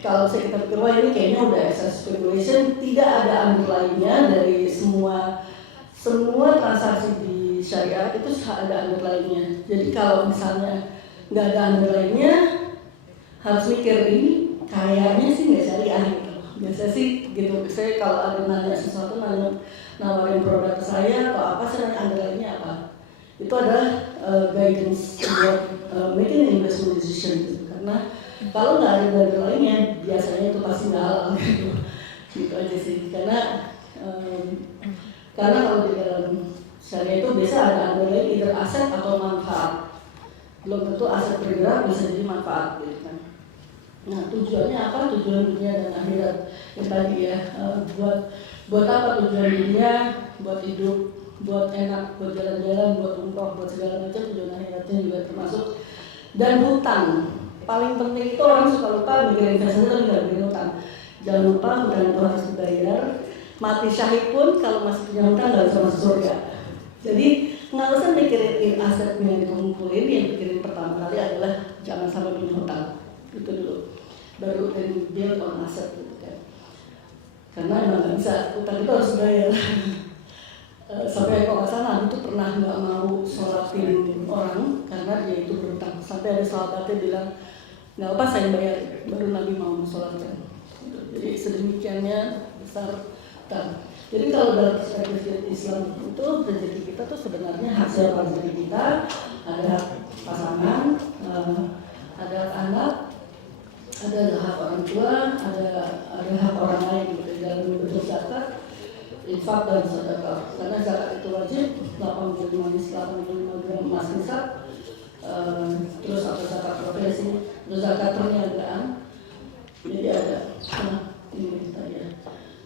kalau kita pikir wah ini kayaknya udah excessive speculation, tidak ada underlying-nya dari semua transaksi di syariah itu ada underlying-nya. Jadi kalau misalnya nggak ada underlying-nya, harus mikir ini kayaknya sih nggak syariah gitu. Biasa sih gitu. Saya kalau ada nanya sesuatu, nawarin produk saya atau apa, saya nanya underlying-nya apa. Itu adalah guidance buat making investment decision gitu. Karena kalau nggak ada underlying-nya, biasanya itu pasti nggak halal gitu. Gitu aja sih. Karena Karena kalau di dalam syariah itu biasa ada lain either aset atau manfaat. Belum tentu aset bergerak, bisa jadi manfaat gitu kan. Nah, tujuannya apa? Tujuan dunia dan akhirat. Yang tadi ya, buat apa tujuan dunia? Buat hidup, buat enak, buat jalan-jalan, buat umroh, buat segala macam. Tujuan akhiratnya juga termasuk. Dan hutang. Paling penting itu orang suka lupa mikirin investasi tapi nggak mikirin hutang. Jangan lupa hutang itu harus dibayar. Mati syahid pun kalau masih punya hutang nggak bisa masuk surga. Jadi nggak usah mikirin asetnya yang dikumpulin. Yang pikirin pertama kali adalah jangan sampai punya hutang. Itu dulu. Baru can build on aset gitu kan. Karena emang nggak bisa, hutang itu harus bayar. Sampai kalau nggak salah itu pernah nggak mau sholatin orang karena dia itu berhutang. Sampai ada sahabatnya bilang nggak apa saya bayar, baru Nabi mau sholatkan. Jadi sedemikiannya besar hutang. Jadi kalau dalam perspektif Islam itu rezeki kita tuh sebenarnya hasil rezeki kita, ada pasangan, ada anak, ada hak orang tua, ada hak orang lain gitu. Dalam bentuk zakat, infak dan sedekah. Karena zakat itu wajib 85 gram emas nisab, terus ada zakat profesi, terus zakat perniagaan. Jadi ada. Nah, ini tadi ya.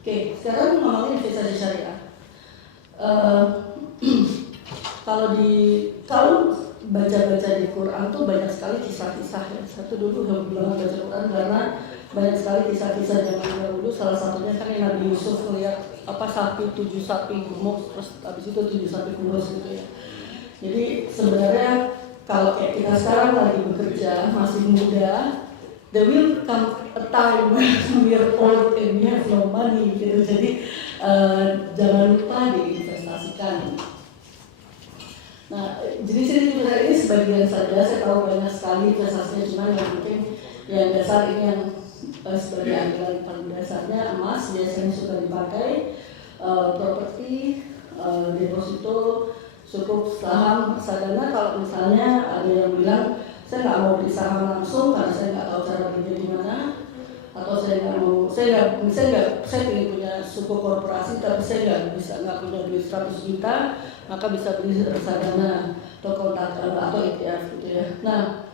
Oke, sekarang ngomongin investasi syariah. Kalau baca-baca di Quran tuh banyak sekali kisah-kisah ya. Satu dulu belum baca Quran karena banyak sekali kisah-kisah zaman dahulu. Salah satunya kan yang Nabi Yusuf melihat sapi 7 sapi gemuk, terus habis itu 7 sapi kurus gitu ya. Jadi sebenarnya kalau kayak kita sekarang lagi bekerja masih muda, there will come a time when we are old and we have no money gitu. Jadi jangan lupa diinvestasikan. Nah, jadi sebenarnya ini sebagian saja, saya tahu banyak sekali investasinya, cuma yang mungkin yang dasar ini yang sebagai anggaran paling dasarnya emas biasanya suka dipakai, properti, deposito, sukuk, saham, reksadana. Kalau misalnya ada yang bilang saya nggak mau beli saham langsung karena saya nggak tahu cara kerja gimana, atau saya ingin punya suku korporasi tapi saya nggak punya duit 100 juta, maka bisa beli reksadana atau kontak atau ETF gitu ya. Nah,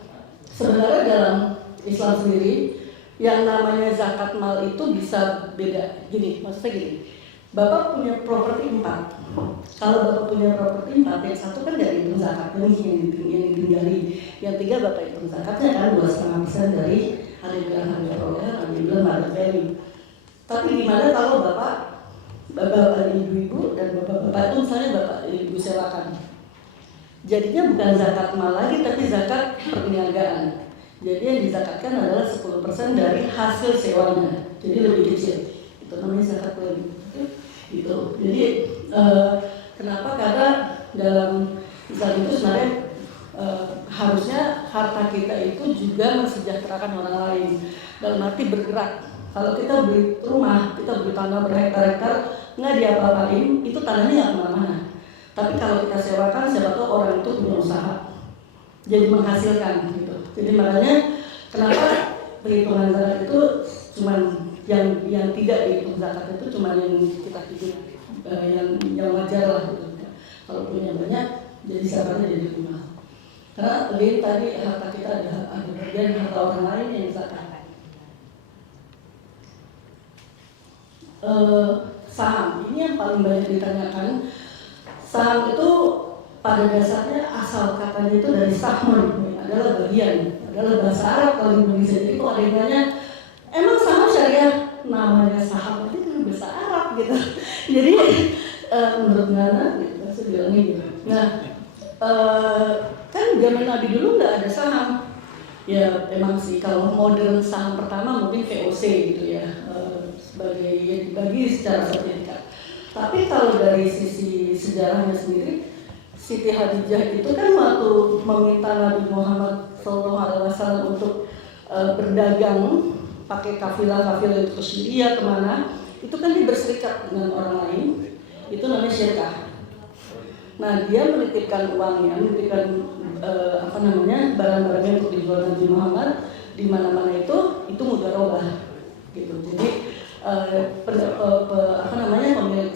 sebenarnya dalam Islam sendiri yang namanya zakat mal itu bisa beda. Gini, maksudnya gini, Bapak punya properti 4. Kalau Bapak punya properti 4, yang satu kan dari hitung zakatnya yang ditinggali, yang 3 Bapak hitung zakatnya kan 2,5% dari hari bilang harga perolehan, hari bilang market value. Tapi gimana kalau Bapak ibu-ibu dan bapak-bapak itu misalnya Bapak ibu sewakan, jadinya bukan zakat mal lagi tapi zakat perniagaan. Jadi yang dizakatkan adalah 10% dari hasil sewanya, jadi lebih kecil. Itu namanya zakat value. Gitu. Jadi kenapa? Karena dalam Islam itu sebenarnya harusnya harta kita itu juga mensejahterakan orang lain. Dalam arti bergerak. Kalau kita beli rumah, kita beli tanah berhektar-hektar, nggak diapa-apain, itu tanahnya nggak kemana-mana. Tapi kalau kita sewakan, siapa tahu orang itu punya usaha, jadi menghasilkan gitu. Jadi makanya kenapa perhitungan zakat itu cuma yang tidak dihitung zakat itu cuma yang kita hidup yang wajar lah gitu. Kalau punya banyak, jadi zakatnya jadi rumah. Karena lain tadi harta kita ada bagian harta orang lain yang zakat. Saham ini yang paling banyak ditanyakan. Saham itu pada dasarnya asal katanya itu dari sahmun, adalah bagian, adalah bahasa Arab kalau di Indonesia. Jadi kalau ada yang nanya, emang saham syariah namanya saham itu kan bahasa Arab gitu. Jadi menurut Nana gitu, saya bilang gitu. Nah, kan zaman Nabi dulu nggak ada saham. Ya emang sih kalau modern saham pertama mungkin VOC gitu ya, sebagai yang dibagi secara sertifikat. Tapi kalau dari sisi sejarahnya sendiri, Siti Khadijah itu kan waktu meminta Nabi Muhammad SAW untuk berdagang pakai kafilah-kafilah itu ke Syria kemana, itu kan dia berserikat dengan orang lain, itu namanya syirkah. Nah dia menitipkan uangnya, menitipkan barang-barangnya untuk dijual Nabi Muhammad di mana-mana itu mudharabah gitu. Jadi pemilik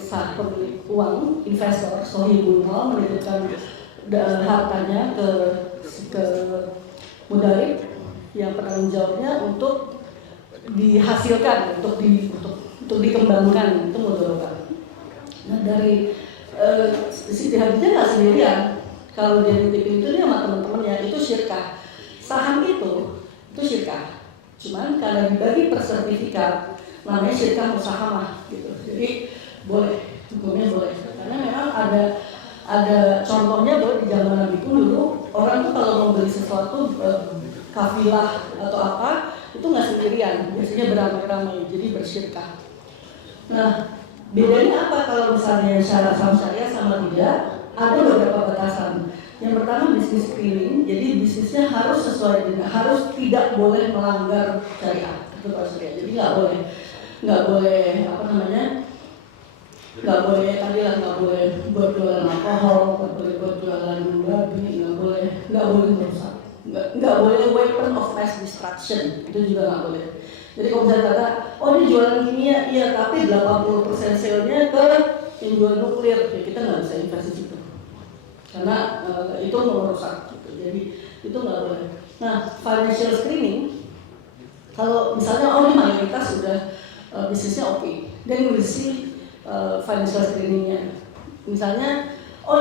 uang investor sohibul mal menitipkan hartanya ke mudarib yang penanggung jawabnya untuk dihasilkan, untuk dikembangkan, itu mudorobat. Nah dari Siti Hadijah nggak sendirian, kalau dia nitipin itu dia sama teman-temannya, itu syirkah. Saham itu syirkah, cuman karena dibagi per sertifikat namanya syirkah musahamah gitu. Jadi boleh, hukumnya boleh, karena memang ada contohnya bahwa di zaman Nabi pun dulu orang tuh kalau mau beli sesuatu kafilah atau apa itu nggak sendirian, biasanya beramai-ramai, jadi bersyirkah. Nah bedanya apa kalau misalnya syarat saham syariah sama tidak? Ada beberapa batasan. Yang pertama bisnis screening, jadi bisnisnya harus sesuai dengan, harus tidak boleh melanggar syariah, itu syariah. Jadi nggak boleh apa namanya, nggak boleh tadi lah, nggak boleh buat jualan alkohol, nggak boleh buat jualan babi, nggak boleh merusak, nggak boleh weapon of mass destruction, itu juga nggak boleh. Jadi kalau misalnya kata, oh ini jualan kimia, iya tapi 80% sale-nya ke yang jual nuklir, ya kita nggak bisa invest di situ. Karena itu merusak, gitu. Jadi itu nggak boleh. Nah, financial screening, kalau misalnya ini mayoritas sudah bisnisnya oke, dan mesti financial screeningnya. Misalnya,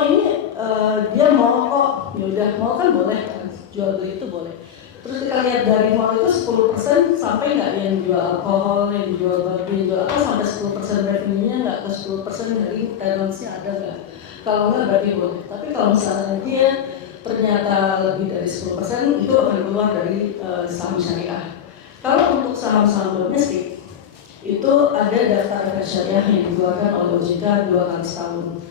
ini dia mau kok, ya udah mau kan boleh kan, jual beli itu boleh. Terus kita lihat dari mall itu 10% sampai nggak yang jual alkohol, yang jual babi, yang jual apa sampai 10% revenue-nya nggak ke 10% dari tenancy ada nggak? Kalau nggak berarti boleh. Tapi kalau misalnya dia ternyata lebih dari 10% itu akan keluar dari saham syariah. Kalau untuk saham-saham domestik itu ada daftar efek syariah yang dikeluarkan oleh OJK 2 kali setahun.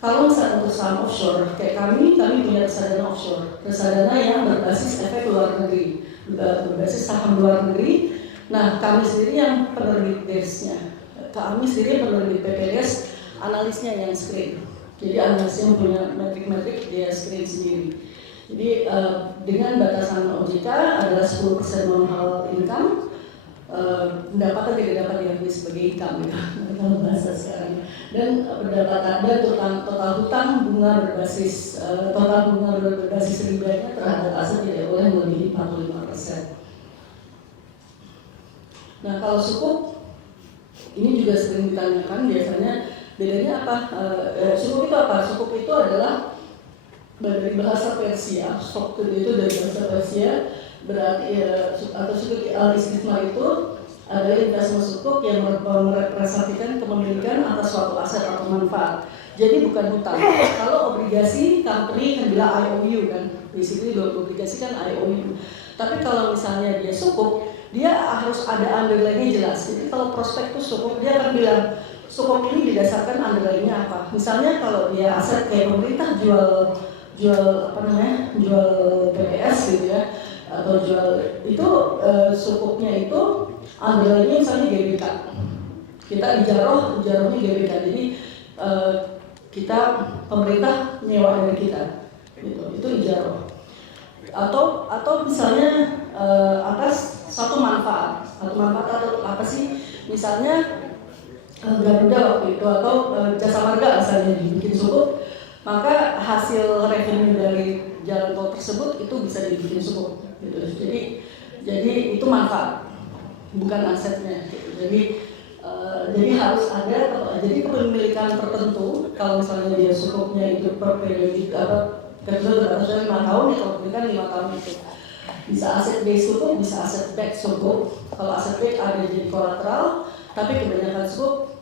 Kalau misalnya untuk saham offshore, kayak kami punya reksadana offshore, reksadana yang berbasis efek luar negeri, berbasis saham luar negeri. Nah, kami sendiri yang penerbit desk-nya, kami sendiri penerbit PPDS, analisnya yang screen. Jadi analisnya punya metrik-metrik dia screen sendiri. Jadi dengan batasan OJK adalah 10% nominal income, pendapatan tidak dapat diakui sebagai income gitu, kalau bahasa sekarang. Dan pendapatan dan total hutang bunga berbasis ribanya terhadap aset tidak boleh melebihi 45%. Nah kalau sukuk ini juga sering ditanyakan, biasanya bedanya apa? Sukuk itu apa? Sukuk itu adalah dari bahasa Persia, sukuk itu dari bahasa Persia, berarti atau sukuk al-istismar itu adalah investasi sukuk yang merepresentasikan kepemilikan atas suatu aset atau manfaat. Jadi bukan hutang. Kalau obligasi, company kan bilang IOU kan, di sini obligasi kan IOU. Tapi kalau misalnya dia sukuk, dia harus ada underlying-nya jelas. Jadi kalau prospektus sukuk, dia akan bilang sukuk ini didasarkan underlying-nya apa. Misalnya kalau dia aset kayak pemerintah jual PPS gitu ya, atau jual itu sukuknya itu underlying-nya misalnya GBK. Kita ijarohnya GBK. Jadi kita pemerintah nyewa dari kita. Gitu. Itu ijaroh. Atau misalnya atas satu manfaat. Atau apa sih? Misalnya Garuda waktu itu atau Jasa Marga misalnya dibikin sukuk, maka hasil revenue dari jalan tol tersebut itu bisa dibikin sukuk gitu. Jadi itu manfaat, bukan asetnya gitu. Jadi harus ada, jadi kepemilikan tertentu. Kalau misalnya dia sukuknya itu per periode kerja berarti 5 tahun, ya kepemilikan 5 tahun itu bisa aset base sukuk, bisa aset back sukuk. Kalau aset back ada jadi kolateral, tapi kebanyakan sukuk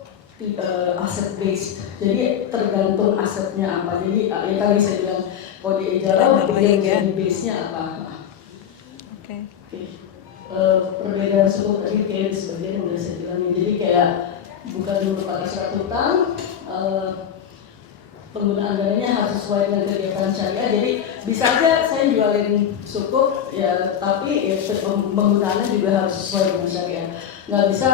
aset based, jadi tergantung asetnya apa. Jadi ya tadi saya bilang kalau di ijarah jadi base-nya apa. Oke. Perbedaan sukuk tadi kayak sebagian udah saya bilang. Jadi kayak bukan merupakan syarat hutang, penggunaan dananya harus sesuai dengan kegiatan syariah. Jadi bisa aja saya jualin sukuk ya, tapi penggunaannya juga harus sesuai dengan syariah. Nggak bisa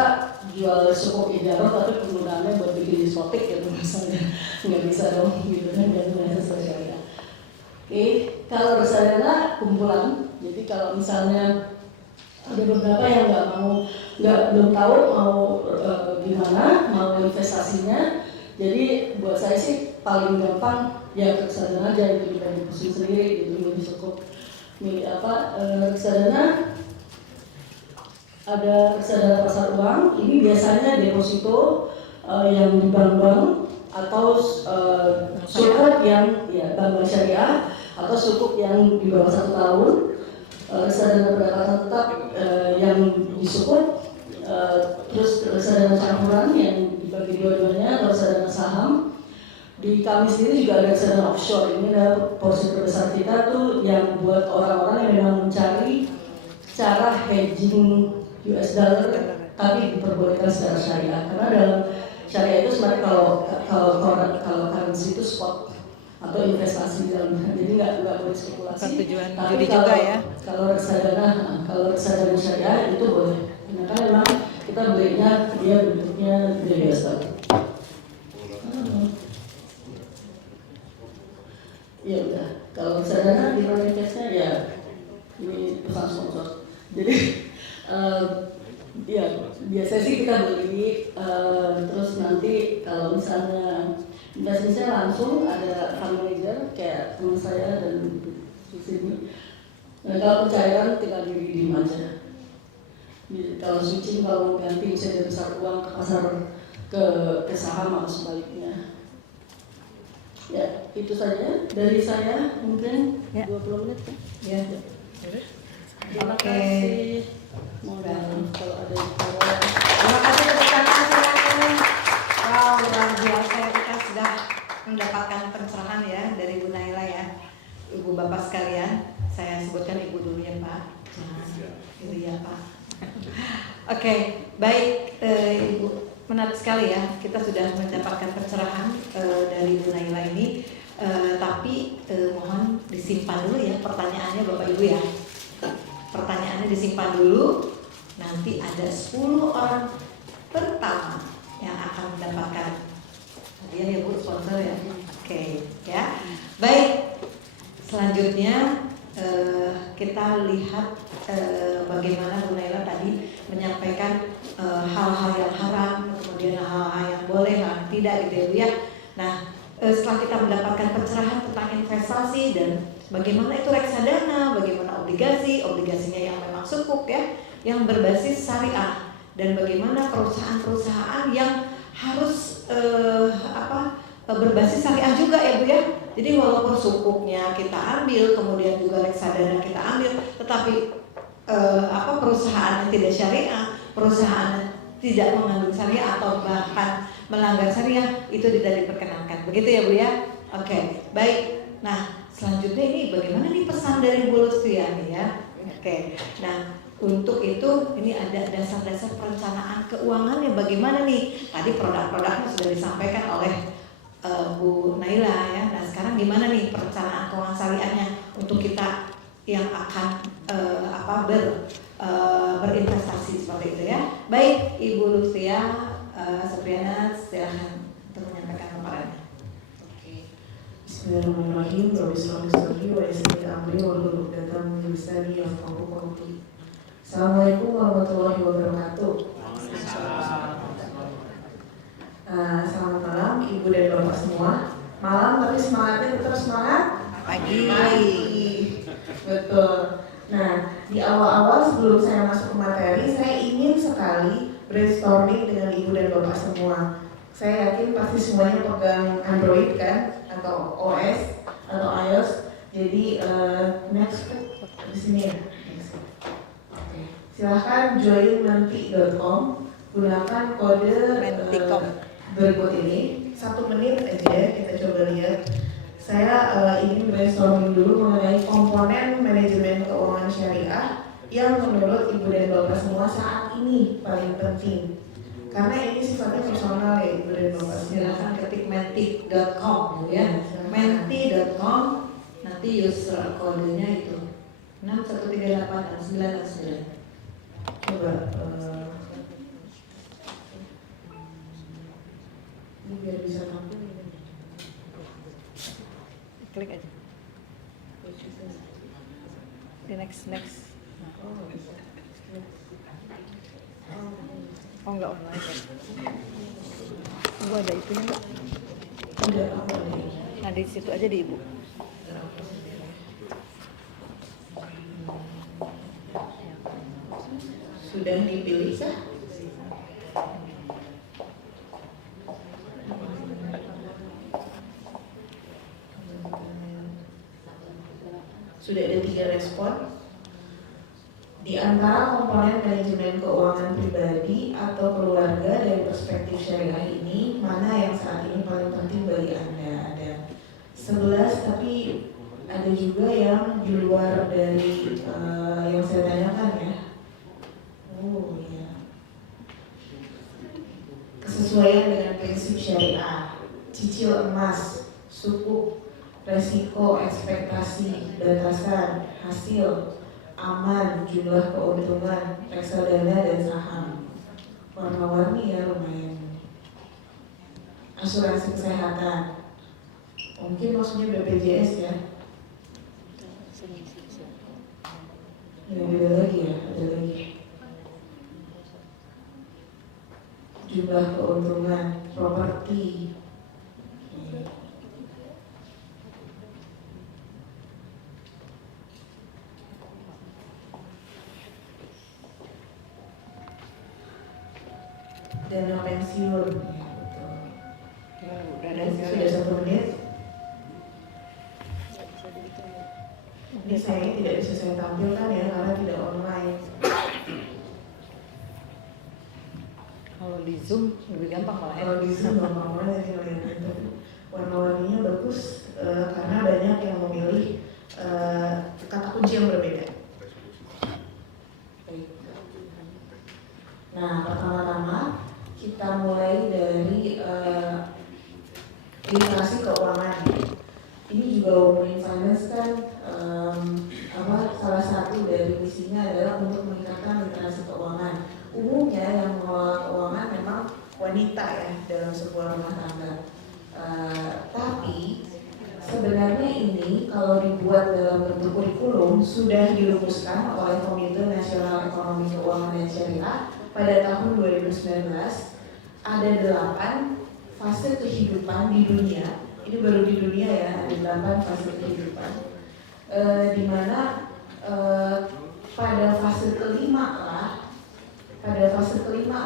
jual sukuk ijarah tapi penggunaannya buat bikin diskotik gitu misalnya, nggak bisa dong gitu kan, dan sesuai syariah. Oke, kalau reksadana kumpulan, jadi kalau misalnya ada beberapa yang belum tahu mau gimana mau investasinya, Jadi buat saya sih paling gampang ya reksadana aja itu dibanding pusing sendiri gitu, lebih cukup milih apa reksadana. Ada reksadana pasar uang, ini biasanya deposito yang di bank-bank atau sukuk yang ya bank syariah atau sukuk yang di bawah 1 tahun. Reksadana pendapatan tetap yang di sukuk, terus reksadana campuran yang dibagi dua-duanya, reksadana saham. Di kami sendiri juga ada reksadana offshore. Ini adalah porsi terbesar kita tuh yang buat orang-orang yang memang mencari cara hedging US dollar tapi diperbolehkan secara syariah. Karena dalam syariah itu sebenarnya kalau currency itu spot atau investasi dalam, jadi nggak boleh spekulasi. Tujuan tapi juga ya. Kalau reksadana syariah itu boleh. Karena kan memang kita belinya dia bentuknya dari US dollar. Ya udah, kalau reksadana di marketnya ya ini pesan sponsor. Jadi ya biasanya sih kita beli terus nanti kalau misalnya investasinya langsung ada fund manager kayak teman saya dan di sini. Nah, kalau pencairan tinggal diri aja. Kalau switching, kalau ganti bisa dari besar uang ke pasar ke saham atau sebaliknya. Ya, itu saja dari saya, mungkin Ya. 20 menit ya. Ya. Terima Oke. kasih. Mohon kalau ada yang kurang. Terima kasih tepuk tangan silakan. Wow, luar biasa ya, kita sudah mendapatkan pencerahan ya dari Bu Naila ya. Ibu Bapak sekalian, saya sebutkan Ibu dulu ya Pak. Jangan itu ya Pak. Oke, baik Ibu, menarik sekali ya. Kita sudah mendapatkan pencerahan dari Bu Naila ini. Tapi mohon disimpan dulu ya pertanyaannya Bapak Ibu ya. Pertanyaannya disimpan dulu. Nanti ada 10 orang pertama yang akan mendapatkan hadiah ya Bu, sponsor ya. Oke, ya. Baik. Selanjutnya kita lihat bagaimana Bu Naila tadi menyampaikan hal-hal yang haram, kemudian hal-hal yang boleh, hal yang tidak gitu ya Bu ya. Nah, setelah kita mendapatkan pencerahan tentang investasi dan bagaimana itu reksadana, bagaimana obligasinya yang memang sukuk ya, yang berbasis syariah, dan bagaimana perusahaan-perusahaan yang harus berbasis syariah juga ya Bu ya. Jadi walaupun sukuknya kita ambil, kemudian juga reksadana kita ambil, tetapi perusahaan yang tidak syariah, perusahaan yang tidak mengandung syariah atau bahkan melanggar syariah itu tidak diperkenankan. Begitu ya Bu ya. Oke, baik. Nah, selanjutnya ini bagaimana nih pesan dari Bu Lutfiani ya. Oke. Nah, untuk itu ini ada dasar-dasar perencanaan keuangan yang bagaimana nih. Tadi produk-produknya sudah disampaikan oleh Bu Naila ya. Nah, sekarang gimana nih perencanaan keuangan syariahnya untuk kita yang akan berinvestasi seperti itu ya. Baik, Ibu Lutfia Supriyana, silahkan untuk menyampaikan paparannya. Bismillahirrahmanirrahim. Assalamualaikum warahmatullahi wabarakatuh. Selamat malam Ibu dan Bapak semua. Malam tapi semangatnya tetap semangat Pagi. Betul. Nah, di awal-awal sebelum saya masuk ke materi, saya ingin sekali brainstorming dengan Ibu dan Bapak semua. Saya yakin pasti semuanya pegang Android kan, atau OS atau iOS. Jadi next di sini ya. Silahkan join menti.com, gunakan kode berikut ini. 1 menit aja kita coba lihat. Saya ingin brainstorming dulu mengenai komponen manajemen keuangan syariah yang menurut Ibu dan Bapak semua saat ini paling penting. Karena ini sifatnya personal ya Ibu dan Bapak semua. Silahkan ketik menti.com ya. Menti.com, nanti user kodenya itu 61386969. Coba ini biar bisa tampil. Klik aja. Di next. Oh enggak online ya. Ibu ada itunya nggak? Udah aku ada ini. Nah di situ aja di Ibu. Sudah dipilih kah? Sudah ada 3 respon. Di antara komponen manajemen keuangan pribadi atau keluarga dari perspektif syariah ini, mana yang saat ini paling penting bagi Anda? Ada 11, tapi ada juga yang di luar dari yang saya tanyakan ya. Oh ya. Kesesuaian dengan prinsip syariah, cicil emas, sukuk, resiko, ekspektasi, batasan, hasil, aman, jumlah keuntungan, reksadana dan saham. Warna-warni ya lumayan. Asuransi kesehatan, mungkin maksudnya BPJS ya. Ya ada lagi ya, ada lagi. Jumlah keuntungan, properti. Dana pensiun. Ya, betul. Sudah 1 menit. Ini saya tidak bisa saya tampilkan ya karena tidak online. Kalau di Zoom lebih gampang malah. Kalau di Zoom gampang banget ya lihat. Warna-warninya bagus karena banyak yang memilih kata kunci yang berbeda. Baik. Nah, pertama-tama kita mulai dari literasi keuangan. Ini juga Women in Finance kan salah satu dari misinya adalah untuk meningkatkan literasi keuangan. Umumnya yang mengelola keuangan memang wanita ya dalam sebuah rumah tangga. Tapi sebenarnya ini kalau dibuat dalam bentuk kurikulum sudah dirumuskan oleh Komite Nasional Ekonomi Keuangan dan Syariah pada tahun 2019. Ada 8 fase kehidupan di dunia. Ini baru di dunia ya, ada 8 fase kehidupan. Di mana pada fase kelima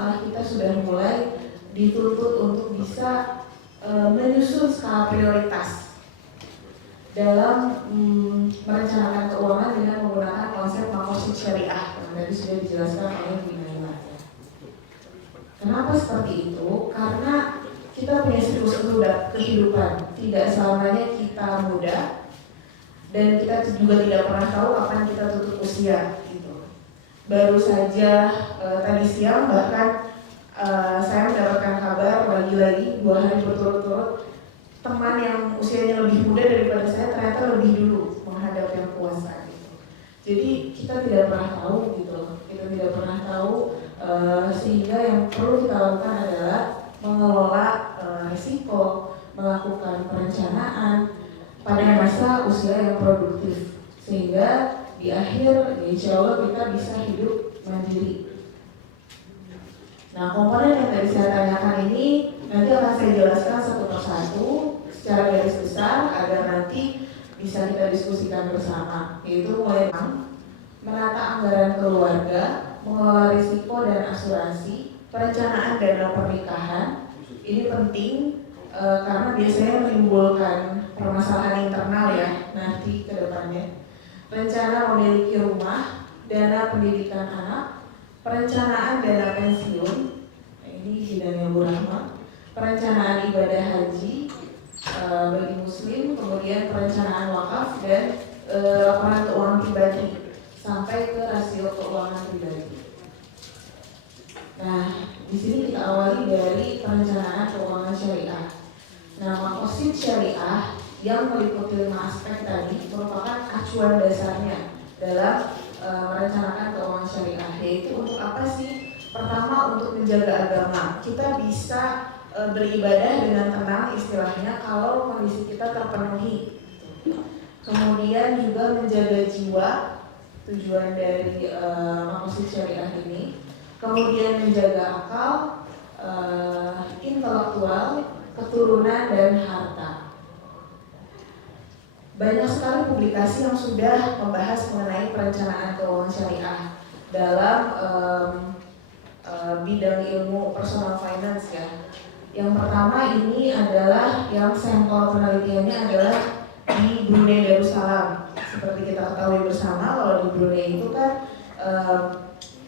lah kita sudah mulai dituntut untuk bisa menyusun skala prioritas dalam merencanakan keuangan dengan menggunakan konsep makosid syariah yang tadi sudah dijelaskan oleh Bu Naila. Kenapa seperti itu? Karena kita punya siklus kehidupan, tidak selamanya kita muda dan kita juga tidak pernah tahu kapan kita tutup usia. Gitu. Baru saja tadi siang bahkan saya mendapatkan kabar lagi-lagi 2 hari berturut-turut teman yang usianya lebih muda daripada saya ternyata lebih dulu menghadap yang puasa. Gitu. Jadi kita tidak pernah tahu gitu, kita tidak pernah tahu sehingga yang perlu kita lakukan adalah mengelola risiko, melakukan perencanaan pada masa usia yang produktif sehingga di akhir insya Allah kita bisa hidup mandiri. Nah, komponen yang tadi saya tanyakan ini nanti akan saya jelaskan satu persatu secara garis besar agar nanti bisa kita diskusikan bersama, yaitu mulai menata anggaran keluarga, mengelola risiko dan asuransi, perencanaan dana pernikahan. Ini penting karena biasanya menimbulkan permasalahan internal ya nanti ke depannya. Rencana memiliki rumah, dana pendidikan anak, perencanaan dana pensiun, ini bidangnya Bu Rahma, perencanaan ibadah haji bagi muslim, kemudian perencanaan wakaf dan laporan keuangan pribadi sampai ke rasio keuangan pribadi. Nah, di sini kita awali dari perencanaan keuangan syariah. Nah, makosid syariah yang meliputi 5 aspek tadi merupakan acuan dasarnya dalam merencanakan keuangan syariah. Yaitu untuk apa sih? Pertama, untuk menjaga agama. Kita bisa beribadah dengan tenang istilahnya kalau kondisi kita terpenuhi. Kemudian juga menjaga jiwa, tujuan dari makosid syariah ini. Kemudian menjaga akal, intelektual, keturunan, dan harta. Banyak sekali publikasi yang sudah membahas mengenai perencanaan keuangan syariah dalam bidang ilmu personal finance ya. Yang pertama ini adalah yang sampel penelitiannya adalah di Brunei Darussalam. Seperti kita ketahui bersama kalau di Brunei itu kan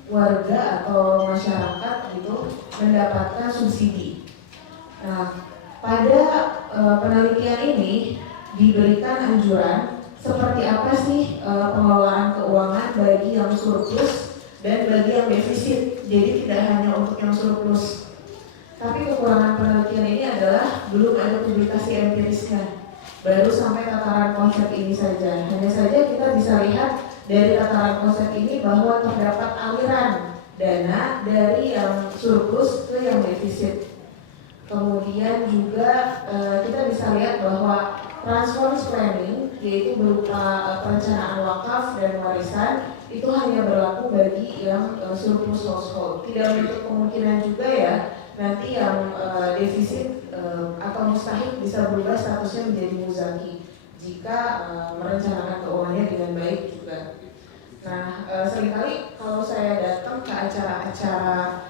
warga atau masyarakat itu mendapatkan subsidi. Nah, pada penelitian ini diberikan anjuran seperti apa sih pengelolaan keuangan bagi yang surplus dan bagi yang defisit. Jadi tidak hanya untuk yang surplus. Tapi kekurangan penelitian ini adalah belum ada publikasi empirisnya. Baru sampai tataran konsep ini saja. Hanya saja kita bisa lihat dari tataran konsep ini bahwa terdapat aliran dana dari yang surplus ke yang defisit. Kemudian juga kita bisa lihat bahwa transfer planning, yaitu berupa perencanaan wakaf dan warisan, itu hanya berlaku bagi yang surplus household. Tidak menutup kemungkinan juga ya nanti yang defisit atau mustahik bisa berubah statusnya menjadi muzaki jika merencanakan keuangannya dengan baik juga. Nah, seringkali kalau saya datang ke acara-acara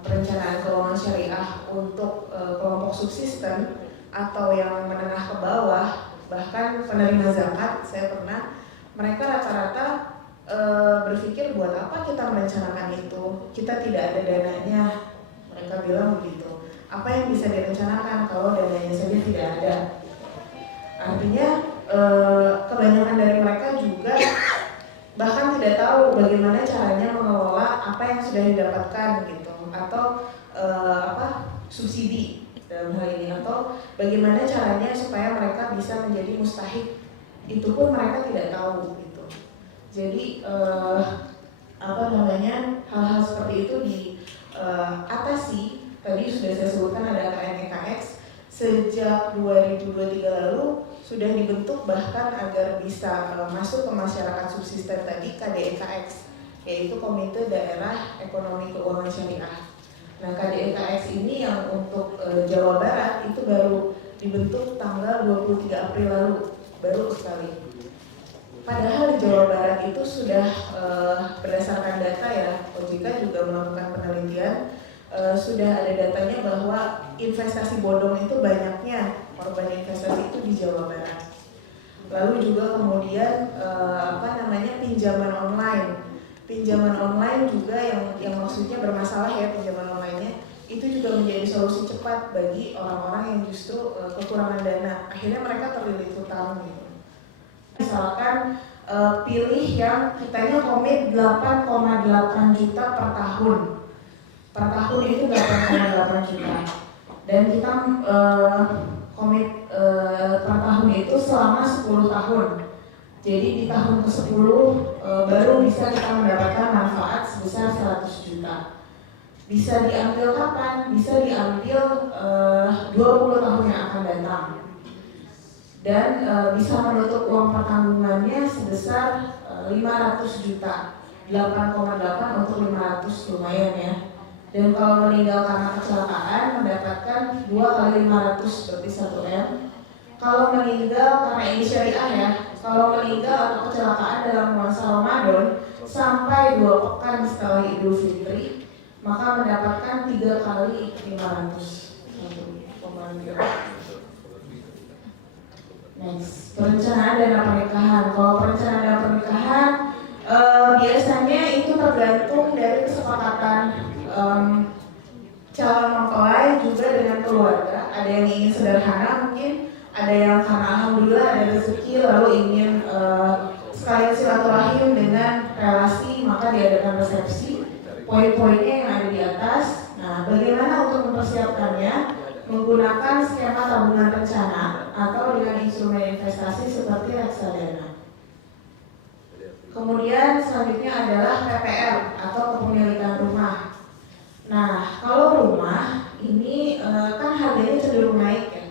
perencanaan keuangan syariah untuk kelompok subsisten atau yang menengah ke bawah, bahkan penerima zakat, saya pernah, mereka rata-rata berpikir buat apa kita merencanakan itu, kita tidak ada dananya, mereka bilang begitu. Apa yang bisa direncanakan kalau dananya saja tidak ada? Artinya kebanyakan dari mereka juga bahkan tidak tahu bagaimana caranya mengelola apa yang sudah didapatkan gitu, atau subsidi dalam hal ini, atau bagaimana caranya supaya mereka bisa menjadi mustahik, itu pun mereka tidak tahu gitu. Jadi hal-hal seperti itu diatasi. Tadi sudah saya sebutkan ada KNEKX sejak 2023 lalu sudah dibentuk bahkan agar bisa masuk ke masyarakat subsisten tadi, KDEKX, yaitu Komite Daerah Ekonomi Keuangan Syariah. Nah, KDEKX ini yang untuk Jawa Barat itu baru dibentuk tanggal 23 April lalu, baru sekali. Padahal di Jawa Barat itu sudah berdasarkan data ya, OJK juga melakukan penelitian, sudah ada datanya bahwa investasi bodong itu banyaknya korban investasi itu di Jawa Barat. Lalu juga kemudian pinjaman online. Pinjaman online juga yang maksudnya bermasalah ya, pinjaman online-nya itu juga menjadi solusi cepat bagi orang-orang yang justru kekurangan dana. Akhirnya mereka terlilit hutang gitu. Misalkan pilih yang kitanya komit 8,8 juta per tahun. Per tahun itu 8,8 juta. Dan kita komit per tahun itu selama 10 tahun. Jadi di tahun ke-10 baru bisa kita mendapatkan manfaat sebesar 100 juta. Bisa diambil kapan? Bisa diambil 20 tahun yang akan datang. Dan bisa menutup uang pertanggungannya sebesar 500 juta. 8,8 untuk 500 lumayan ya. Dan kalau meninggal karena kecelakaan mendapatkan 2 kali 500 berarti 1 M. Kalau meninggal karena ini syariah ya, kalau meninggal atau kecelakaan dalam masa Ramadan sampai 2 pekan setelah Idul Fitri, maka mendapatkan 3 kali 500. Next, perencanaan dana pernikahan. Kalau perencanaan dana pernikahan biasanya itu tergantung dari kesepakatan calon mempelai juga dengan keluarga. Ada yang ingin sederhana mungkin, ada yang karena alhamdulillah ada rezeki lalu ingin sekalian silaturahim dengan relasi, maka diadakan resepsi. Poin-poinnya yang ada di atas. Nah, bagaimana untuk mempersiapkannya? Menggunakan skema tabungan rencana atau dengan instrumen investasi seperti reksadana. Kemudian selanjutnya adalah PPR atau kepemilikan rumah. Nah, kalau rumah ini kan harganya cenderung naik ya.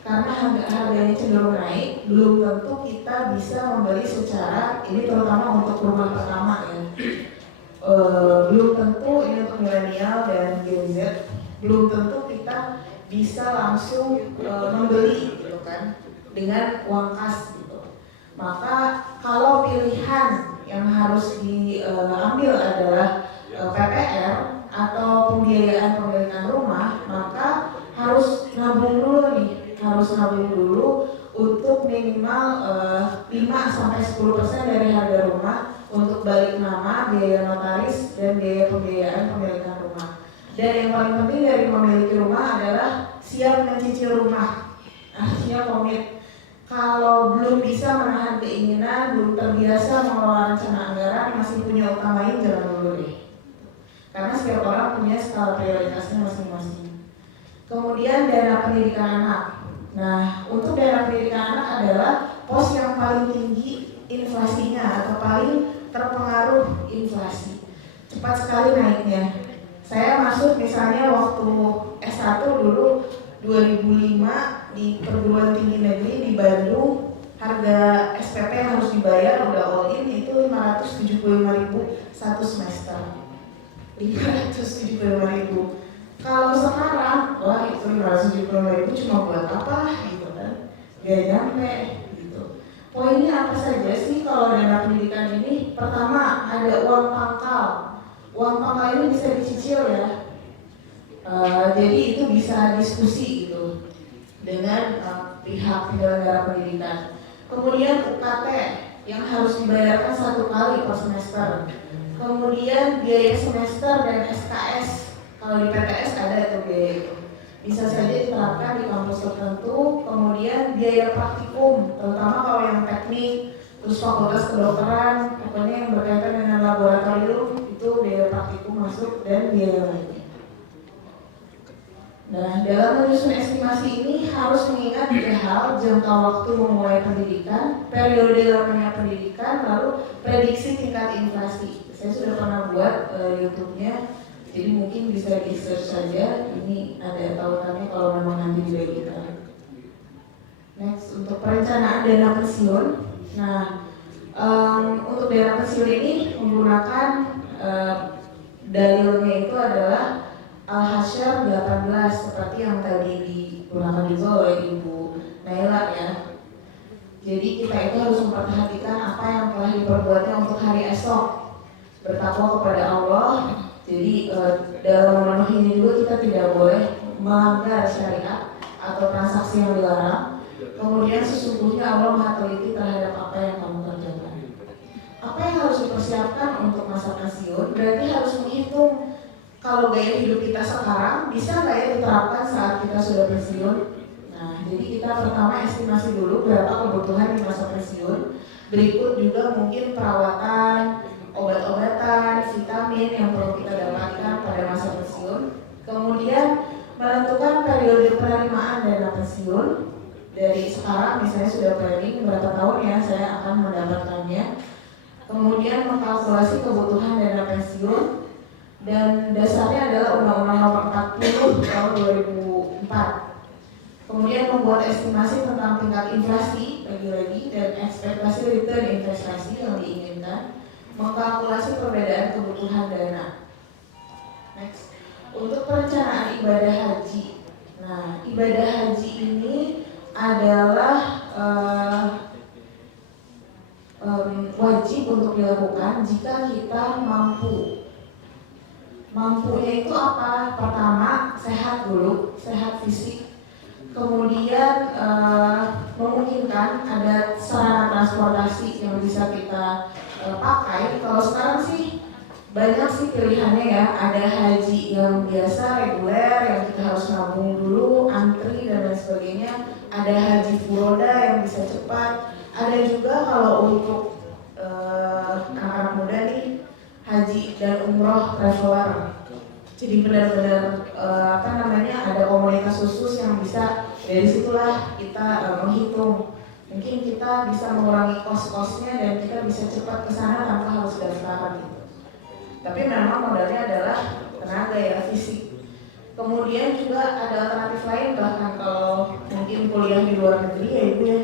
Karena harganya cenderung naik, belum tentu kita bisa membeli secara, ini terutama untuk rumah pertama ya. Belum tentu ini untuk milenial dan Gen Z. belum tentu kita bisa langsung membeli gitu kan dengan uang kas gitu. Maka kalau pilihan yang harus diambil adalah PPR atau pembiayaan pemilikan rumah, maka harus nabung dulu nih, untuk minimal 5-10% dari harga rumah untuk balik nama, biaya notaris, dan biaya pembiayaan pemilikan rumah. Dan yang paling penting dari memiliki rumah adalah siap mencicil rumah, artinya komit. Kalau belum bisa menahan keinginan, belum terbiasa mengelola rencana anggaran, masih punya utang lain, jangan dulu deh. Karena setiap orang punya skala prioritasnya masing-masing. Kemudian dana pendidikan anak. Nah, untuk dana pendidikan anak adalah pos yang paling tinggi inflasinya atau paling terpengaruh inflasi. Cepat sekali naiknya. Saya masuk misalnya waktu S1 dulu 2005 di perguruan tinggi negeri di Bandung, harga SPP yang harus dibayar udah all in itu 575.000 satu semester. 575.000. Kalau sekarang, wah itu 575.000 cuma buat apa gitu kan? Gak nyampe gitu. Poinnya apa saja sih kalau dana pendidikan ini? Pertama, ada uang pangkal. Uang pangkal ini bisa dicicil ya. Jadi itu bisa diskusi gitu dengan pihak penyelenggara pendidikan. Kemudian UKT yang harus dibayarkan 1 kali per semester. Kemudian biaya semester dan SKS. Kalau di PTS ada itu biaya itu. Bisa saja diterapkan di kampus tertentu. Kemudian biaya praktikum, terutama kalau yang teknik, terus fakultas kedokteran, pokoknya yang berkaitan dengan laboratorium itu biaya praktikum masuk dan biaya lainnya. Nah, dalam menyusun estimasi ini harus mengingat 3 hal: jangka waktu memulai pendidikan, periode lamanya pendidikan, lalu prediksi tingkat inflasi. Saya sudah pernah buat YouTube-nya, jadi mungkin bisa di-search saja. Ini ada tautannya kalau memang nanti dibagikan. Next, untuk perencanaan dana pensiun. Nah, untuk dana pensiun ini menggunakan dalilnya itu adalah Al-Hasyr 18 seperti yang tadi digunakan juga oleh Ibu Naila ya. Jadi kita itu harus memperhatikan apa yang telah diperbuatnya untuk hari esok, bertakwa kepada Allah. Jadi dalam memenuhi ini juga kita tidak boleh melanggar syariat atau transaksi yang dilarang. Kemudian sesungguhnya Allah Maha teliti terhadap apa yang kamu kerjakan. Apa yang harus dipersiapkan untuk masa pensiun? Berarti harus menghitung kalau gaya hidup kita sekarang bisa nggak ya diterapkan saat kita sudah pensiun. Nah, jadi kita pertama estimasi dulu berapa kebutuhan di masa pensiun. Berikut juga mungkin perawatan, obat-obatan, vitamin yang perlu kita dapatkan pada masa pensiun. Kemudian menentukan periode penerimaan dana pensiun. Dari sekarang misalnya sudah planning berapa tahun ya saya akan mendapatkannya. Kemudian mengkalkulasi kebutuhan dana pensiun. Dan dasarnya adalah Undang-Undang Nomor 40 tahun 2004. Kemudian membuat estimasi tentang tingkat inflasi lagi-lagi dan ekspektasi return investasi yang diinginkan, mengkalkulasi perbedaan kebutuhan dana. Next, untuk perencanaan ibadah haji. Nah, ibadah haji ini adalah wajib untuk dilakukan jika kita mampu. Mampunya itu apa? Pertama, sehat dulu, sehat fisik. Kemudian memungkinkan ada sarana transportasi yang bisa kita pakai. Kalau sekarang sih banyak sih pilihannya ya. Ada haji yang biasa, reguler, yang kita harus nabung dulu, antri dan lain sebagainya. Ada haji furoda yang bisa cepat. Ada juga kalau untuk anak-anak muda nih, haji dan umroh traveler. Jadi benar-benar ada komunitas khusus yang bisa dari situlah kita menghitung. Mungkin kita bisa mengurangi kos-kosnya dan kita bisa cepat ke sana tanpa harus daftar gitu. Tapi memang modalnya adalah tenaga ya, fisik. Kemudian juga ada alternatif lain, bahkan kalau mungkin kuliah di luar negeri ya Ibu ya,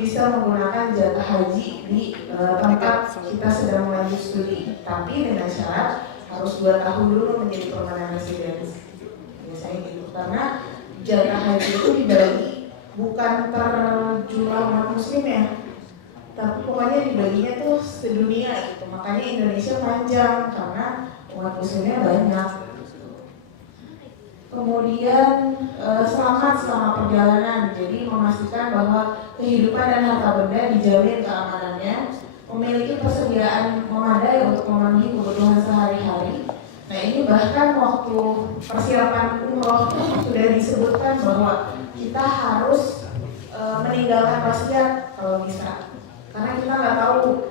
bisa menggunakan jatah haji di tempat kita sedang melanjut studi. Tapi dengan syarat harus 2 tahun dulu menjadi permanent residence. misalnya gitu. Karena jatah haji itu dibagi bukan per jumlah umat muslim ya, tapi pokoknya dibaginya tuh sedunia gitu. Makanya Indonesia panjang karena umat muslimnya banyak. Kemudian selamat selama perjalanan, jadi memastikan bahwa kehidupan dan harta benda dijamin keamanannya, memiliki persediaan memadai untuk memenuhi kebutuhan sehari-hari. Nah ini bahkan waktu persiapan umroh sudah disebutkan bahwa kita harus meninggalkan wasiat kalau bisa, karena kita nggak tahu